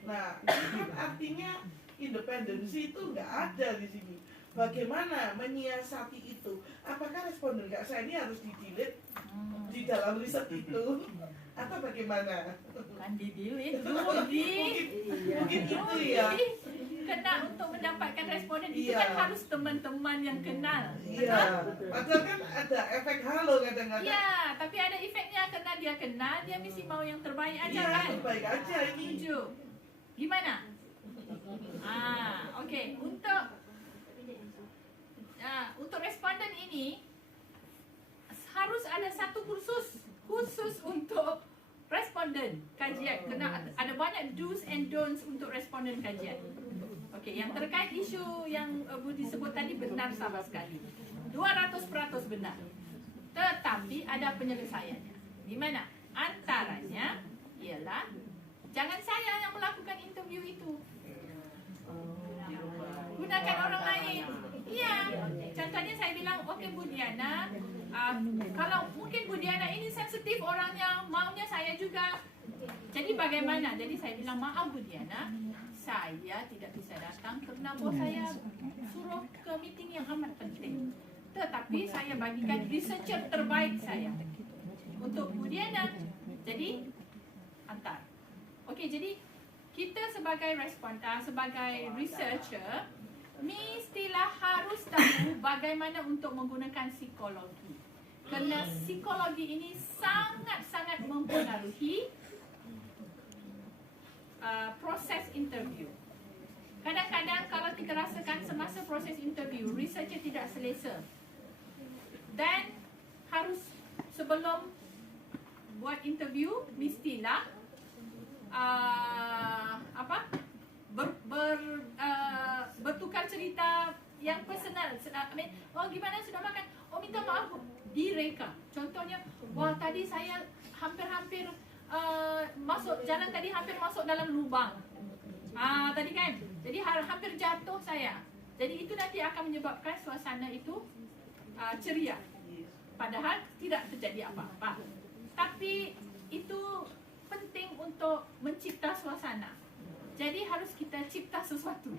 Nah ini kan artinya independensi itu nggak ada di sini. Bagaimana menyiasati itu? Apakah responden nggak saya ini harus di-delete di dalam riset itu atau bagaimana? Bukan di-delete, mungkin itu ya. Kena untuk mendapatkan responden itu kan harus teman-teman yang kenal. Iya. Padahal kan ada efek halo kadang-kadang. Ya, tapi ada efeknya karena dia kenal, dia mesti mau yang terbaik aja Iya, kan. terbaik aja ini. Setuju. Gimana? Okey. Untuk responden ini harus ada satu kursus khusus untuk responden kajian. Kena ada banyak do's and don'ts untuk responden kajian. Okey, yang terkait isu yang Budi sebut tadi benar sama sekali. 200% benar. Tetapi ada penyelesaiannya. Di mana? Antaranya ialah Jangan saya yang melakukan interview itu. Gunakan orang lain. Iya. Contohnya saya bilang, okey Bu Diana, kalau mungkin Bu Diana ini sensitif orangnya, maunya saya juga. Jadi bagaimana? Jadi saya bilang, maaf Bu Diana, saya tidak bisa datang kerana bos saya suruh ke meeting yang amat penting. Tetapi saya bagikan researcher terbaik saya untuk Bu Diana. Jadi hantar. Okey, jadi kita sebagai sebagai researcher mestilah harus tahu bagaimana untuk menggunakan psikologi. Kerana psikologi ini sangat-sangat mempengaruhi proses interview. Kadang-kadang kalau kita rasakan semasa proses interview, researcher tidak selesa, dan harus sebelum buat interview mestilah bertukar cerita yang personal. Oh gimana sudah makan? Oh minta maaf direka. Contohnya, wah tadi saya hampir-hampir masuk jalan tadi, hampir masuk dalam lubang. Tadi kan. Jadi hampir jatuh saya. Jadi itu nanti akan menyebabkan suasana itu ceria. Padahal tidak terjadi apa-apa. Tapi itu penting untuk mencipta suasana. Jadi harus kita cipta sesuatu.